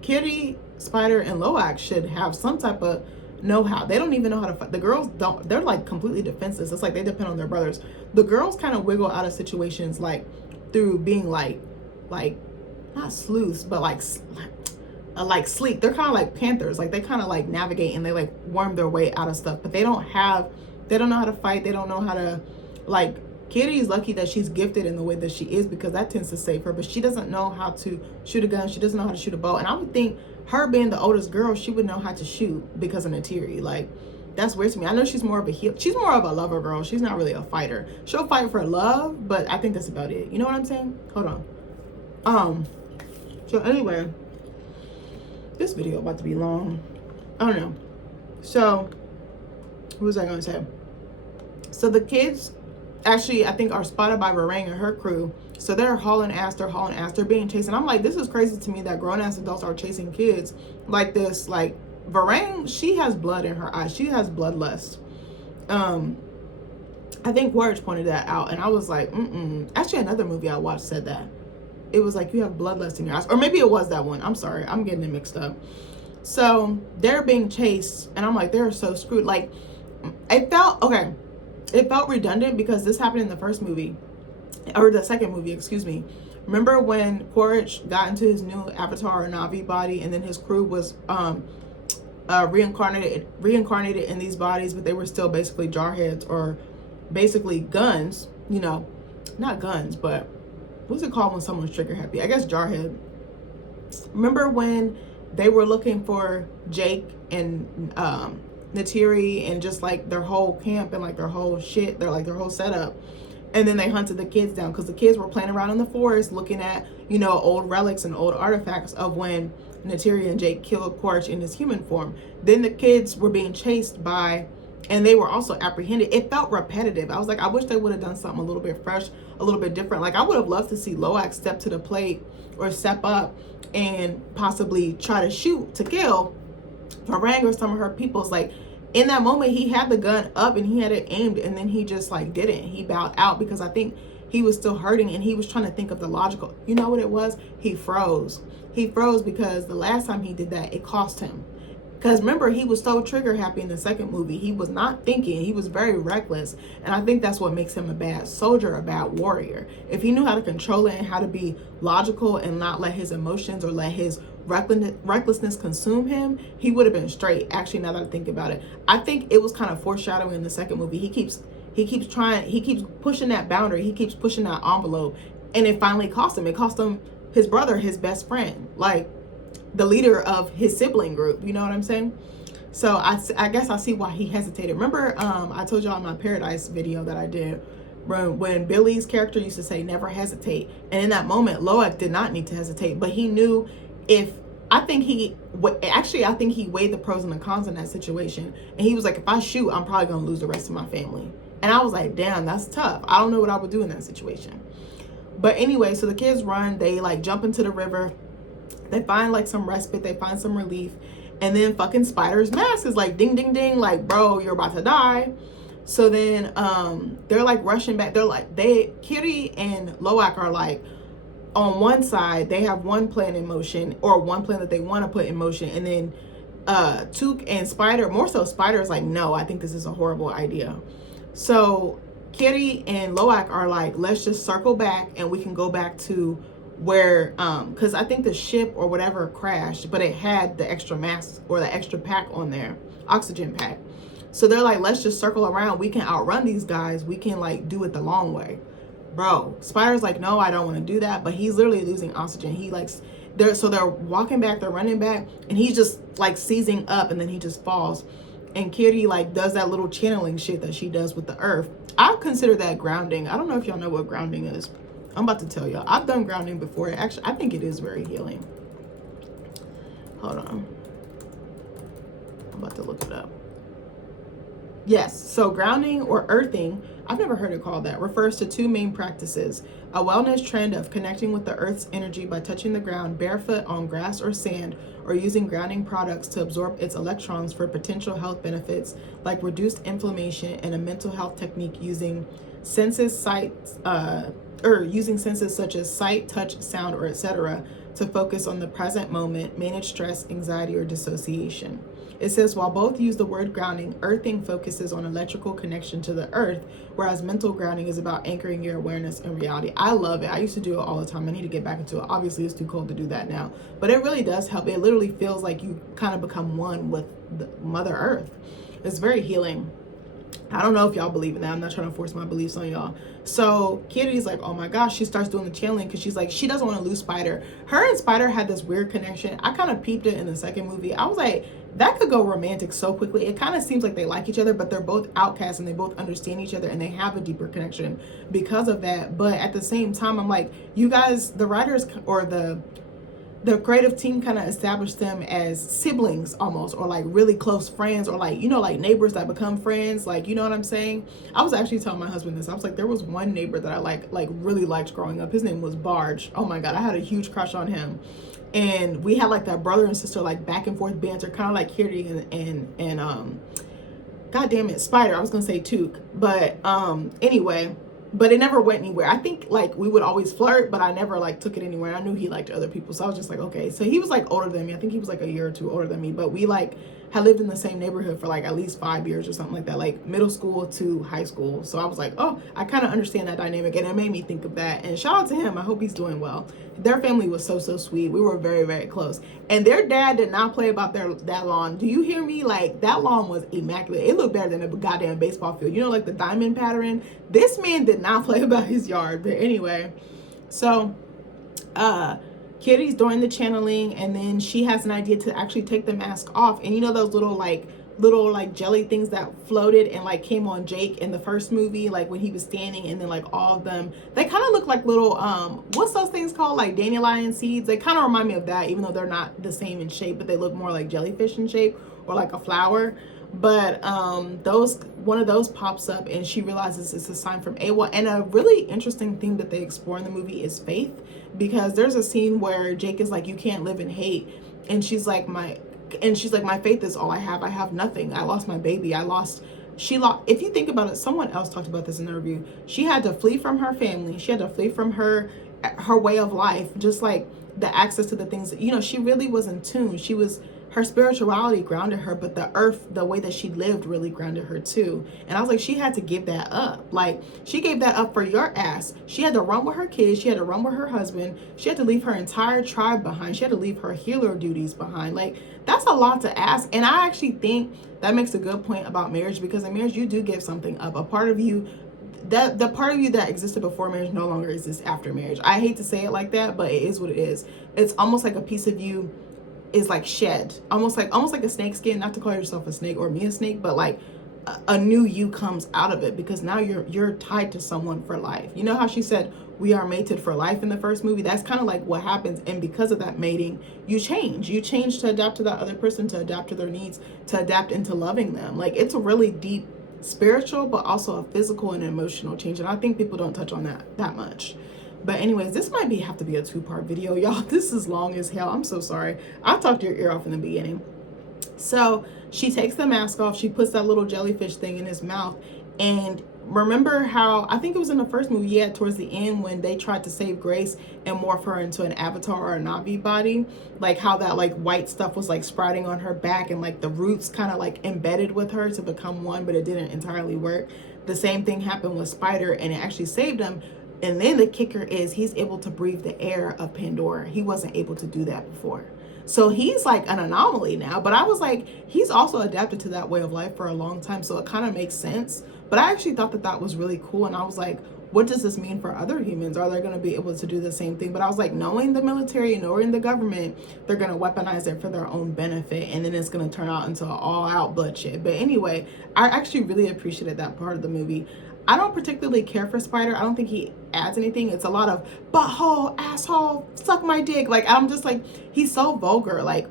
Kiri, Spider, and Loak should have some type of know-how. They don't even know how to fight. The girls don't. They're like completely defenseless. It's like they depend on their brothers. The girls kind of wiggle out of situations like through being like not sleuths, but like sleek. They're kind of like panthers. Like, they kind of like navigate and they like worm their way out of stuff. But they don't know how to fight. They don't know how to, like, Kitty is lucky that she's gifted in the way that she is, because that tends to save her. But she doesn't know how to shoot a gun. She doesn't know how to shoot a bow. And I would think her being the oldest girl, she would know how to shoot because of Neytiri. Like, that's weird to me. I know she's more of she's more of a lover girl. She's not really a fighter. She'll fight for love, but I think that's about it. You know what I'm saying? Hold on. So anyway, this video about to be long. I don't know. So what was I going to say? So the kids actually, I think, are spotted by Varang and her crew. So they're hauling ass. They're being chased. And I'm like, this is crazy to me that grown-ass adults are chasing kids like this. Like, Varang, she has blood in her eyes. She has bloodlust. I think Quaritch pointed that out. And I was like, Actually, another movie I watched said that. It was like, you have bloodlust in your eyes. Or maybe it was that one. I'm sorry. I'm getting it mixed up. So they're being chased. And I'm like, they're so screwed. Like, it felt redundant because this happened in the first movie. Or the second movie, excuse me. Remember when Quaritch got into his new Avatar or Na'vi body, and then his crew was reincarnated in these bodies, but they were still basically jarheads, or basically guns, you know, not guns, but what's it called when someone's trigger happy? I guess jarhead. Remember when they were looking for Jake and Neytiri and just like their whole camp and like their whole shit, their whole setup, and then they hunted the kids down because the kids were playing around in the forest looking at, you know, old relics and old artifacts of when Neytiri and Jake killed Quaritch in his human form. Then the kids were being chased by, and they were also apprehended. It felt repetitive. I was like, I wish they would have done something a little bit fresh, a little bit different. Like, I would have loved to see Loak step to the plate or step up and possibly try to shoot to kill Varang or some of her peoples. Like, in that moment, he had the gun up and he had it aimed, and then he just like didn't. He bowed out because I think he was still hurting and he was trying to think of the logical. You know what it was? He froze. He froze because the last time he did that, it cost him. Because remember, he was so trigger happy in the second movie. He was not thinking. He was very reckless. And I think that's what makes him a bad soldier, a bad warrior. If he knew how to control it and how to be logical and not let his emotions or let his recklessness consume him, he would have been straight. Actually, now that I think about it, I think it was kind of foreshadowing in the second movie. He keeps pushing that boundary. He keeps pushing that envelope. And it finally cost him. It cost him his brother, his best friend. Like, the leader of his sibling group, you know what I'm saying? So I guess I see why he hesitated. Remember, I told y'all in my Paradise video that I did, when Billy's character used to say, never hesitate. And in that moment, Loak did not need to hesitate, but he knew I think he weighed the pros and the cons in that situation. And he was like, if I shoot, I'm probably going to lose the rest of my family. And I was like, damn, that's tough. I don't know what I would do in that situation. But anyway, so the kids run, they like jump into the river, they find like some respite, they find some relief, and then fucking Spider's mask is like ding ding ding, like, bro, you're about to die. So then they're like rushing back. They're like, Kitty and Loak are like, on one side they have one plan in motion, or one plan that they want to put in motion, and then Took and Spider, more so Spider, is like, no, I think this is a horrible idea. So Kitty and Loak are like, let's just circle back and we can go back to where because I think the ship or whatever crashed, but it had the extra mask or the extra pack on there, oxygen pack. So they're like, let's just circle around, we can outrun these guys, we can like do it the long way. Bro, Spider's like, no, I don't want to do that, but he's literally losing oxygen. He likes, they're walking back, they're running back, and he's just like seizing up, and then he just falls. And Kitty like does that little channeling shit that she does with the earth. I consider that grounding. I don't know if y'all know what grounding is. I'm about to tell y'all. I've done grounding before. Actually, I think it is very healing. Hold on. I'm about to look it up. Yes, so grounding or earthing, I've never heard it called that, refers to two main practices: a wellness trend of connecting with the earth's energy by touching the ground barefoot on grass or sand, or using grounding products to absorb its electrons for potential health benefits like reduced inflammation, and a mental health technique using senses using senses such as sight, touch, sound, or etc. to focus on the present moment, manage stress, anxiety, or dissociation. It says, while both use the word grounding, earthing focuses on electrical connection to the earth, whereas mental grounding is about anchoring your awareness in reality. I love it. I used to do it all the time. I need to get back into it. Obviously, it's too cold to do that now, but it really does help. It literally feels like you kind of become one with the Mother Earth. It's very healing. I don't know if y'all believe in that. I'm not trying to force my beliefs on y'all. So Kitty's like, oh my gosh, she starts doing the channeling because she's like, she doesn't want to lose Spider. Her and Spider had this weird connection. I kind of peeped it in the second movie. I was like, that could go romantic so quickly. It kind of seems like they like each other, but they're both outcasts and they both understand each other and they have a deeper connection because of that. But at the same time, I'm like, you guys, the writers or the creative team kind of established them as siblings almost, or like really close friends, or like, you know, like neighbors that become friends, like, you know what I'm saying? I was actually telling my husband this. I was like, there was one neighbor that I like really liked growing up. His name was Barge. Oh my God, I had a huge crush on him. And we had like that brother and sister like back and forth banter, kind of like Kitty and God damn it, Spider. I was gonna say Took, but anyway. But it never went anywhere. I think like we would always flirt, but I never like took it anywhere. I knew he liked other people, so I was just like, okay. So he was like older than me. I think he was like a year or two older than me, but we like had lived in the same neighborhood for like at least 5 years or something like that, like middle school to high school. So I was like, oh, I kind of understand that dynamic, and it made me think of that. And shout out to him. I hope he's doing well. Their family was so sweet. We were very, very close. And their dad did not play about that lawn. Do you hear me? Like, that lawn was immaculate. It looked better than a goddamn baseball field. You know, like the diamond pattern. This man did not play about his yard. But anyway, so Kitty's doing the channeling, and then she has an idea to actually take the mask off. And you know those little jelly things that floated and like came on Jake in the first movie, like when he was standing, and then like all of them, they kind of look like little what's those things called, like dandelion seeds. They kind of remind me of that, even though they're not the same in shape, but they look more like jellyfish in shape, or like a flower. But one of those pops up, and she realizes it's a sign from Eywa. And a really interesting thing that they explore in the movie is faith, because there's a scene where Jake is like, you can't live in hate, and she's like, my faith is all I have. I have nothing. I lost my baby. If you think about it, someone else talked about this in the review. She had to flee from her family. She had to flee from her way of life, just like the access to the things that, you know, she really was in tune. Her spirituality grounded her, but the earth, the way that she lived, really grounded her too. And I was like, she had to give that up. Like, she gave that up for your ass. She had to run with her kids. She had to run with her husband. She had to leave her entire tribe behind. She had to leave her healer duties behind. Like, that's a lot to ask. And I actually think that makes a good point about marriage, because in marriage, you do give something up. A part of you, the part of you that existed before marriage no longer exists after marriage. I hate to say it like that, but it is what it is. It's almost like a piece of you is like shed, almost like a snake skin. Not to call yourself a snake or me a snake, but like a new you comes out of it, because now you're tied to someone for life. You know how she said we are mated for life in the first movie? That's kind of like what happens. And because of that mating, you change to adapt to that other person, to adapt to their needs, to adapt into loving them. Like, it's a really deep spiritual, but also a physical and emotional change. And I think people don't touch on that much. But anyways, this might have to be a 2-part video, y'all. This is long as hell. I'm so sorry. I talked your ear off in the beginning. So she takes the mask off. She puts that little jellyfish thing in his mouth. And remember how, I think it was in the first movie, yeah, towards the end when they tried to save Grace and morph her into an Avatar or a Na'vi body, like how that like white stuff was like sprouting on her back and like the roots kind of like embedded with her to become one, but it didn't entirely work. The same thing happened with Spider, and it actually saved him. And then the kicker is he's able to breathe the air of Pandora. He wasn't able to do that before. So he's like an anomaly now. But I was like, he's also adapted to that way of life for a long time. So it kind of makes sense. But I actually thought that was really cool. And I was like, what does this mean for other humans? Are they going to be able to do the same thing? But I was like, knowing the military, knowing the government, they're going to weaponize it for their own benefit. And then it's going to turn out into an all-out bloodshed. But anyway, I actually really appreciated that part of the movie. I don't particularly care for Spider. I don't think he adds anything. It's a lot of butthole, asshole, suck my dick. Like, I'm just like, he's so vulgar. Like,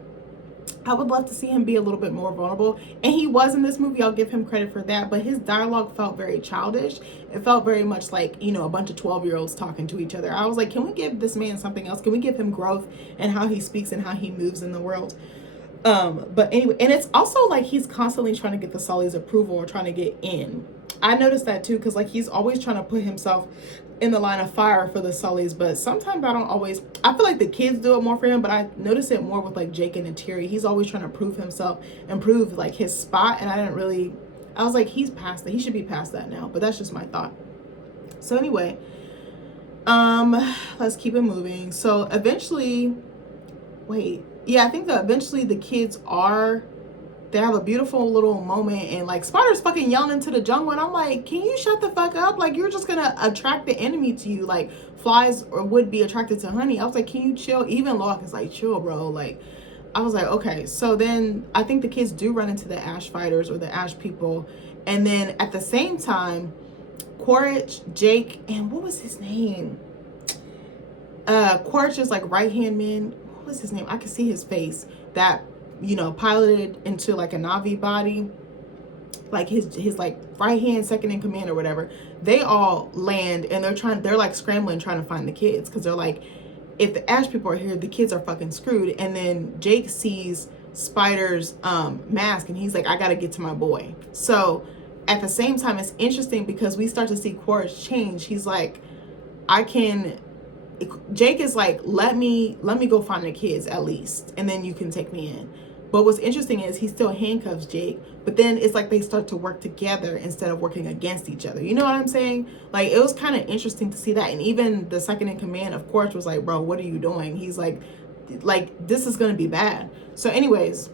I would love to see him be a little bit more vulnerable. And he was in this movie. I'll give him credit for that. But his dialogue felt very childish. It felt very much like, you know, a bunch of 12-year-olds talking to each other. I was like, can we give this man something else? Can we give him growth and how he speaks and how he moves in the world? But anyway, and it's also like he's constantly trying to get the Sully's approval or trying to get in. I noticed that too, because like he's always trying to put himself in the line of fire for the Sullys, but sometimes I don't always, I feel like the kids do it more for him, but I notice it more with like Jake and Neytiri. He's always trying to prove himself and prove like his spot, and I was like, he's past that. He should be past that now, but that's just my thought. So anyway, let's keep it moving. So eventually, I think that eventually the kids they have a beautiful little moment, and like Spider's fucking yelling into the jungle, and I'm like, can you shut the fuck up? Like, you're just gonna attract the enemy to you, like flies or would be attracted to honey. I was like, can you chill? Even Loak is like, chill, bro. Like, I was like, okay. So then I think the kids do run into the Ash fighters or the Ash people, and then at the same time, Quaritch, Jake, and what was his name? Quaritch's like right-hand man. What was his name? I could see his face. That, you know, piloted into like a Na'vi body, like his like right hand second in command or whatever. They all land, and they're like scrambling trying to find the kids, because they're like, if the Ash people are here, the kids are fucking screwed. And then Jake sees Spider's mask, and he's like, I gotta get to my boy. So at the same time, it's interesting because we start to see Quaritch change. He's like, Jake is like, let me go find the kids at least, and then you can take me in. But what's interesting is he still handcuffs Jake, but then it's like they start to work together instead of working against each other. You know what I'm saying? Like, it was kind of interesting to see that. And even the second in command of Quaritch was like, bro, what are you doing? He's like, this is going to be bad. So anyways,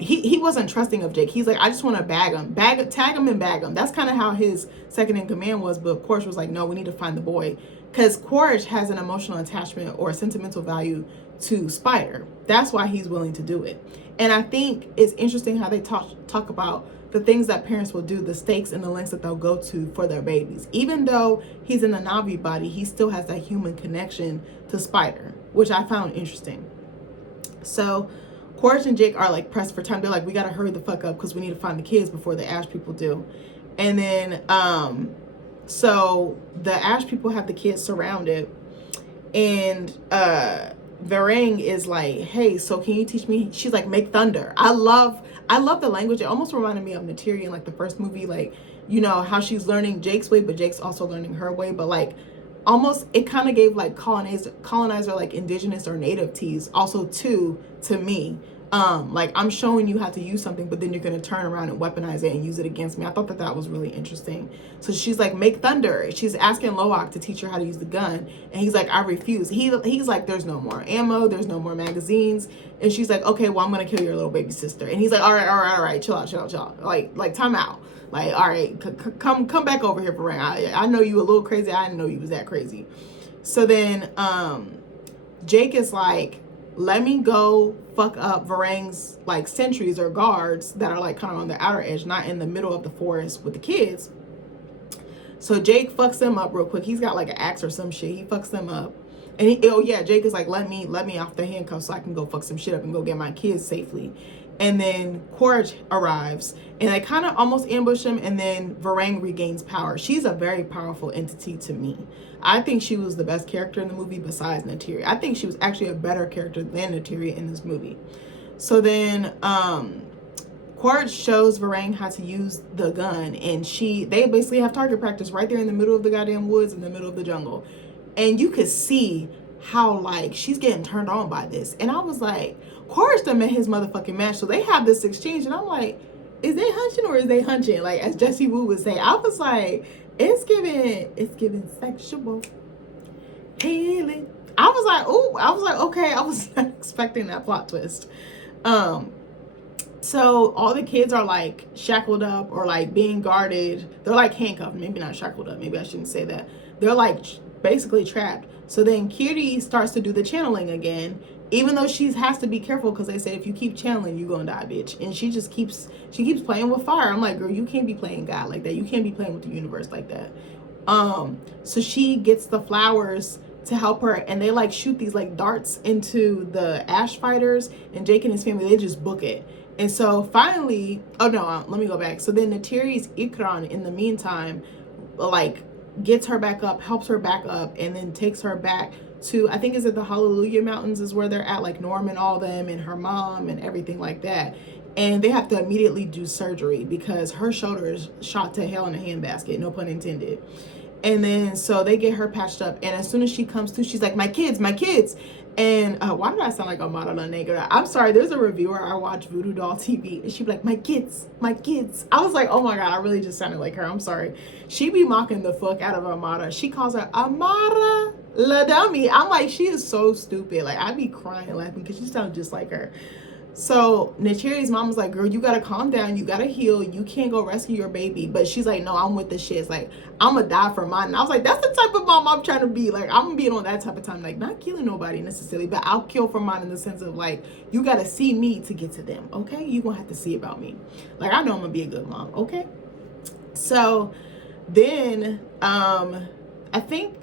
he wasn't trusting of Jake. He's like, I just want to tag him and bag him. That's kind of how his second in command was. But Quaritch was like, no, we need to find the boy. Because Quaritch has an emotional attachment or a sentimental value to Spider. That's why he's willing to do it. And I think it's interesting how they talk about the things that parents will do, the stakes and the lengths that they'll go to for their babies. Even though he's in a Na'vi body, he still has that human connection to Spider, which I found interesting. So Quaritch and Jake are like pressed for time. They're like, we got to hurry the fuck up because we need to find the kids before the Ash people do. And then, so the Ash people have the kids surrounded, and Varang is like, hey, so can you teach me? She's like, make thunder. I love the language. It almost reminded me of Neytiri in like the first movie, like, you know, how she's learning Jake's way, but Jake's also learning her way. But like, almost, it kind of gave like colonizer, like indigenous or native teas also to me. Like, I'm showing you how to use something, but then you're going to turn around and weaponize it and use it against me. I thought that was really interesting. So she's like, make thunder. She's asking Loak to teach her how to use the gun. And he's like, I refuse. He's like, there's no more ammo. There's no more magazines. And she's like, okay, well, I'm going to kill your little baby sister. And he's like, all right. Chill out. Like time out. Like, all right, come back over here, Varang. I know you a little crazy. I didn't know you was that crazy. So then, Jake is like, let me go fuck up Varang's like sentries or guards that are like kind of on the outer edge, not in the middle of the forest with the kids. So Jake fucks them up real quick. He's got like an axe or some shit. He fucks them up. And Jake is like, let me off the handcuffs so I can go fuck some shit up and go get my kids safely. and then Quaritch arrives, and they kind of almost ambush him, and then Varang regains power. She's a very powerful entity to me. I think she was the best character in the movie besides Neytiri. I think she was actually a better character than Neytiri in this movie. So then Quaritch shows Varang how to use the gun, and they basically have target practice right there in the middle of the goddamn woods, in the middle of the jungle. And you could see how, like, she's getting turned on by this. And I was like, Quaritch done met his motherfucking match. So they have this exchange, and I'm like, is they hunching or is they hunching? Like, as Jessie Woo would say, I was like, it's giving sexual healing. I was like, okay, I was not expecting that plot twist. So all the kids are like shackled up or like being guarded. They're like handcuffed, maybe not shackled up. Maybe I shouldn't say that. They're like basically trapped. So then Kiri starts to do the channeling again, even though she has to be careful because they say if you keep channeling, you're gonna die, bitch. And she keeps playing with fire. I'm like, girl, you can't be playing God like that. You can't be playing with the universe like that. So she gets the flowers to help her, and they like shoot these like darts into the Ash fighters, and Jake and his family, they just book it. And so finally, let me go back. So then Neytiri's Ikran, in the meantime, like gets her back up, helps her back up, and then takes her back to, I think is it the Hallelujah Mountains is where they're at, like Norm and all them and her mom and everything like that. And they have to immediately do surgery because her shoulder is shot to hell in a handbasket, no pun intended. And then so they get her patched up, and as soon as she comes to, she's like, my kids. And why did I sound like Amara La Negra? I'm sorry, there's a reviewer I watch, Voodoo Doll TV, and she'd be like, my kids. I was like, oh my God, I really just sounded like her. I'm sorry. She be mocking the fuck out of Amara. She calls her Amara La Dummy. I'm like, she is so stupid. Like, I'd be crying laughing because she sounds just like her. So Neytiri's mom was like, girl, you gotta calm down, you gotta heal, you can't go rescue your baby. But she's like, no, I'm with the shit. It's like, I'm gonna die for mine. And I was like, that's the type of mom I'm trying to be. Like, I'm being on that type of time, like not killing nobody necessarily, but I'll kill for mine in the sense of like, you gotta see me to get to them, okay? You gonna have to see about me. Like, I know I'm gonna be a good mom, okay? So then I think,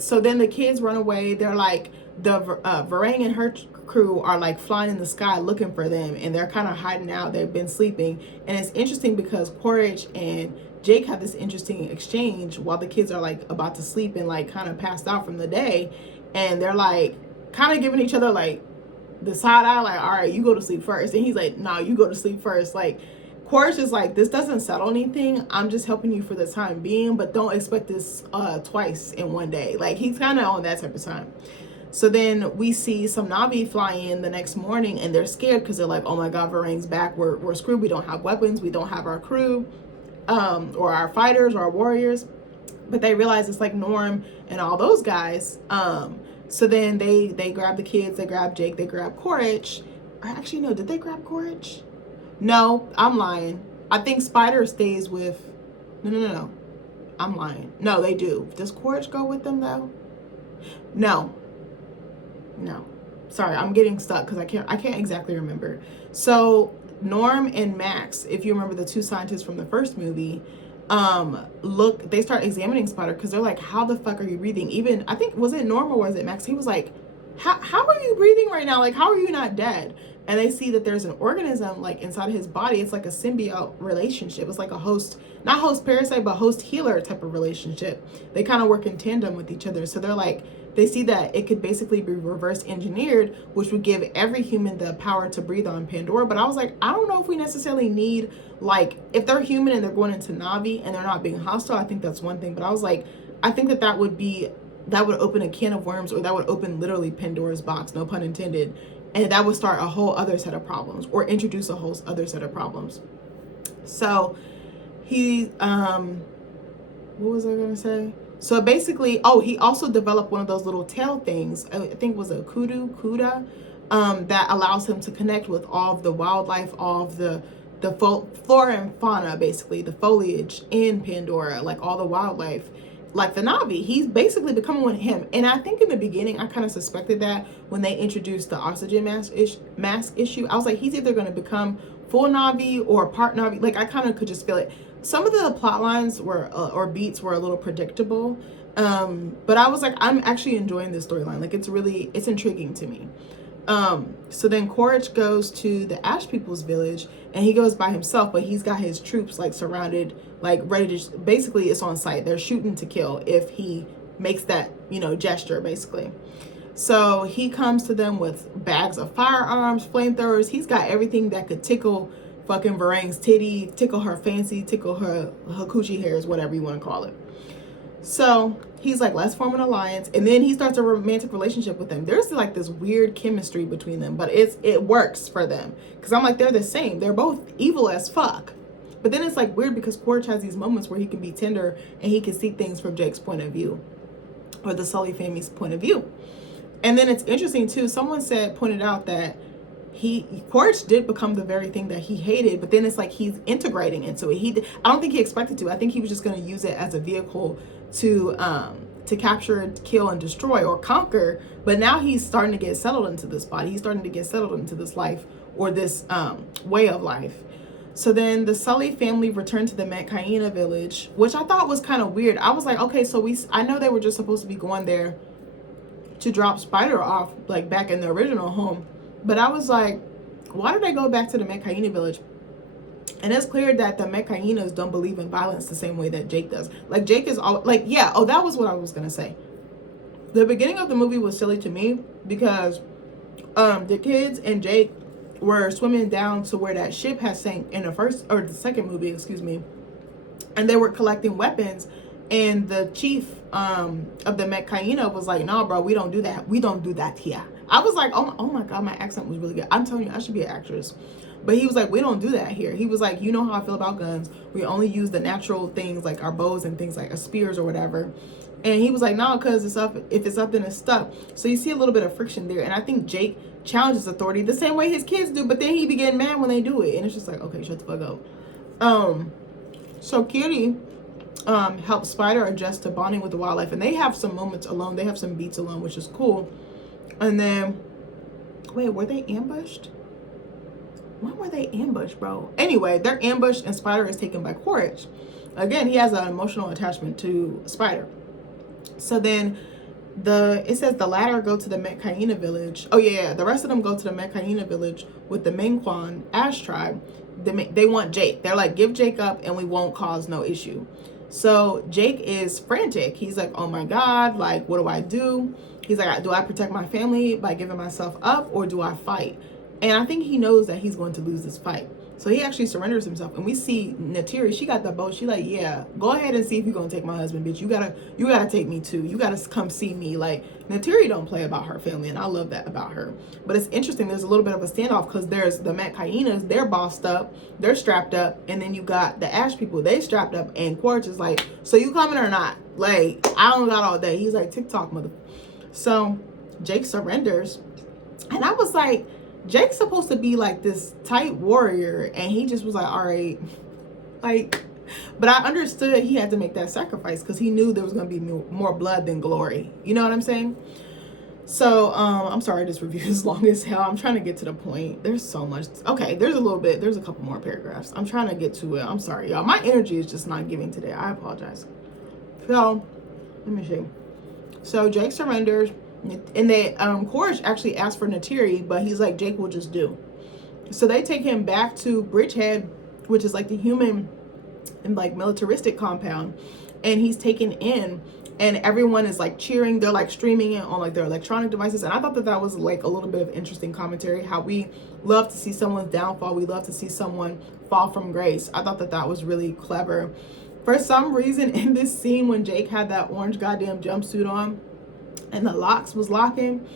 so then the kids run away. They're like, the Varang and her crew are like flying in the sky looking for them, and they're kind of hiding out. They've been sleeping, and it's interesting because Quaritch and Jake have this interesting exchange while the kids are like about to sleep and like kind of passed out from the day, and they're like kind of giving each other like the side eye, like, all right, you go to sleep first, and he's like, no, you go to sleep first. Like, Quaritch is like, this doesn't settle anything. I'm just helping you for the time being, but don't expect this twice in one day. Like, he's kind of on that type of time. So then we see some Na'vi fly in the next morning, and they're scared because they're like, oh my God, Varang's back. We're screwed. We don't have weapons. We don't have our crew or our fighters or our warriors. But they realize it's like Norm and all those guys. So then they grab the kids. They grab Jake. They grab Quaritch. Or actually, no, did they grab Quaritch? No, I'm lying. I think Spider stays with... No. I'm lying. No, they do. Does Quaritch go with them, though? No. Sorry, I'm getting stuck because I can't exactly remember. So Norm and Max, if you remember the two scientists from the first movie, they start examining Spider because they're like, how the fuck are you breathing? Even, I think, was it Norm or was it Max? He was like, how are you breathing right now? Like, how are you not dead? And they see that there's an organism like inside of his body. It's like a symbiote relationship. It's like a host, not host parasite, but host healer type of relationship. They kind of work in tandem with each other. So they're like, they see that it could basically be reverse engineered, which would give every human the power to breathe on Pandora. But I was like, I don't know if we necessarily need, like, if they're human and they're going into Na'vi and they're not being hostile, I think that's one thing. But I was like, I think that would open a can of worms, or that would open literally Pandora's box, no pun intended. And that would start a whole other set of problems, or introduce a whole other set of problems. So he, what was I going to say? So basically, he also developed one of those little tail things. I think it was a Kuda, that allows him to connect with all of the wildlife, all of the flora and fauna, basically the foliage in Pandora, like all the wildlife, like the Na'vi. He's basically becoming one of him. And I think in the beginning, I kind of suspected that when they introduced the oxygen mask issue. I was like, he's either going to become full Na'vi or part Na'vi. Like, I kind of could just feel it. Some of the plot lines were or beats were a little predictable, but I was like, I'm actually enjoying this storyline. Like, it's intriguing to me. So then Quaritch goes to the Ash People's village, and he goes by himself, but he's got his troops like surrounded, like ready to, basically it's on sight. They're shooting to kill if he makes that, you know, gesture basically. So he comes to them with bags of firearms, flamethrowers. He's got everything that could tickle fucking Varang's titty, tickle her fancy, tickle her coochie hairs, whatever you want to call it. So he's like, let's form an alliance. And then he starts a romantic relationship with them. There's like this weird chemistry between them, but it works for them. Because I'm like, they're the same. They're both evil as fuck. But then it's like weird because Quaritch has these moments where he can be tender and he can see things from Jake's point of view, or the Sully family's point of view. And then it's interesting too, someone pointed out that Quaritch did become the very thing that he hated, but then it's like he's integrating into it. I don't think he expected to. I think he was just going to use it as a vehicle to capture, kill, and destroy or conquer. But now he's starting to get settled into this body. He's starting to get settled into this life, or this way of life. So then the Sully family returned to the Metkayina village, which I thought was kind of weird. I was like, okay, so I know they were just supposed to be going there to drop Spider off, like back in the original home. But I was like, why did they go back to the Metkayina village? And it's clear that the Metkayinas don't believe in violence the same way that Jake does. Like, Jake is all like, yeah, oh, that was what I was gonna say. The beginning of the movie was silly to me because the kids and Jake were swimming down to where that ship had sank in the second movie, excuse me, and they were collecting weapons. And the chief of the Metkayina was like, "No, bro, we don't do that. We don't do that here." I was like, oh my God, my accent was really good. I'm telling you, I should be an actress. But he was like, we don't do that here. He was like, you know how I feel about guns. We only use the natural things like our bows and things like spears or whatever. And he was like, no, because if it's up, then it's stuck. So you see a little bit of friction there. And I think Jake challenges authority the same way his kids do. But then he be getting mad when they do it. And it's just like, okay, shut the fuck up. So Kitty helps Spider adjust to bonding with the wildlife. And they have some moments alone. They have some beats alone, which is cool. And then, wait, were they ambushed? When were they ambushed, bro? Anyway, they're ambushed and Spider is taken by Quaritch. Again, he has an emotional attachment to Spider. So then it says the latter go to the Metkayina village. Oh yeah, the rest of them go to the Metkayina village with the Mengquan Ash tribe. They want Jake. They're like, give Jake up and we won't cause no issue. So Jake is frantic. He's like, oh my God, like, what do I do? He's like, do I protect my family by giving myself up, or do I fight? And I think he knows that he's going to lose this fight. So he actually surrenders himself. And we see Neytiri, she got the bow. She like, yeah, go ahead and see if you're going to take my husband, bitch. You gotta take me too. You gotta come see me. Like, Neytiri don't play about her family, and I love that about her. But it's interesting, there's a little bit of a standoff because there's the Metkayinas, they're bossed up, they're strapped up, and then you got the Ash people, they strapped up, and Quaritch is like, so you coming or not? Like, I don't got all day. He's like, TikTok, mother. So Jake surrenders, and I was like, Jake's supposed to be like this tight warrior, and he just was like, all right, like, but I understood he had to make that sacrifice because he knew there was going to be more blood than glory. You know what I'm saying? So I'm sorry this review is long as hell. I'm trying to get to the point. There's so much. Okay, there's a couple more paragraphs. I'm trying to get to it. I'm sorry, y'all. My energy is just not giving today. I apologize. So let me see. So Jake surrenders, and they Quaritch actually asked for Neytiri, but he's like, Jake will just do. So they take him back to Bridgehead, which is like the human and like militaristic compound, and he's taken in, and everyone is like cheering. They're like streaming it on like their electronic devices, and I thought that was like a little bit of interesting commentary, how we love to see someone's downfall. We love to see someone fall from grace. I thought that was really clever. For some reason in this scene when Jake had that orange goddamn jumpsuit on and the locks was locking,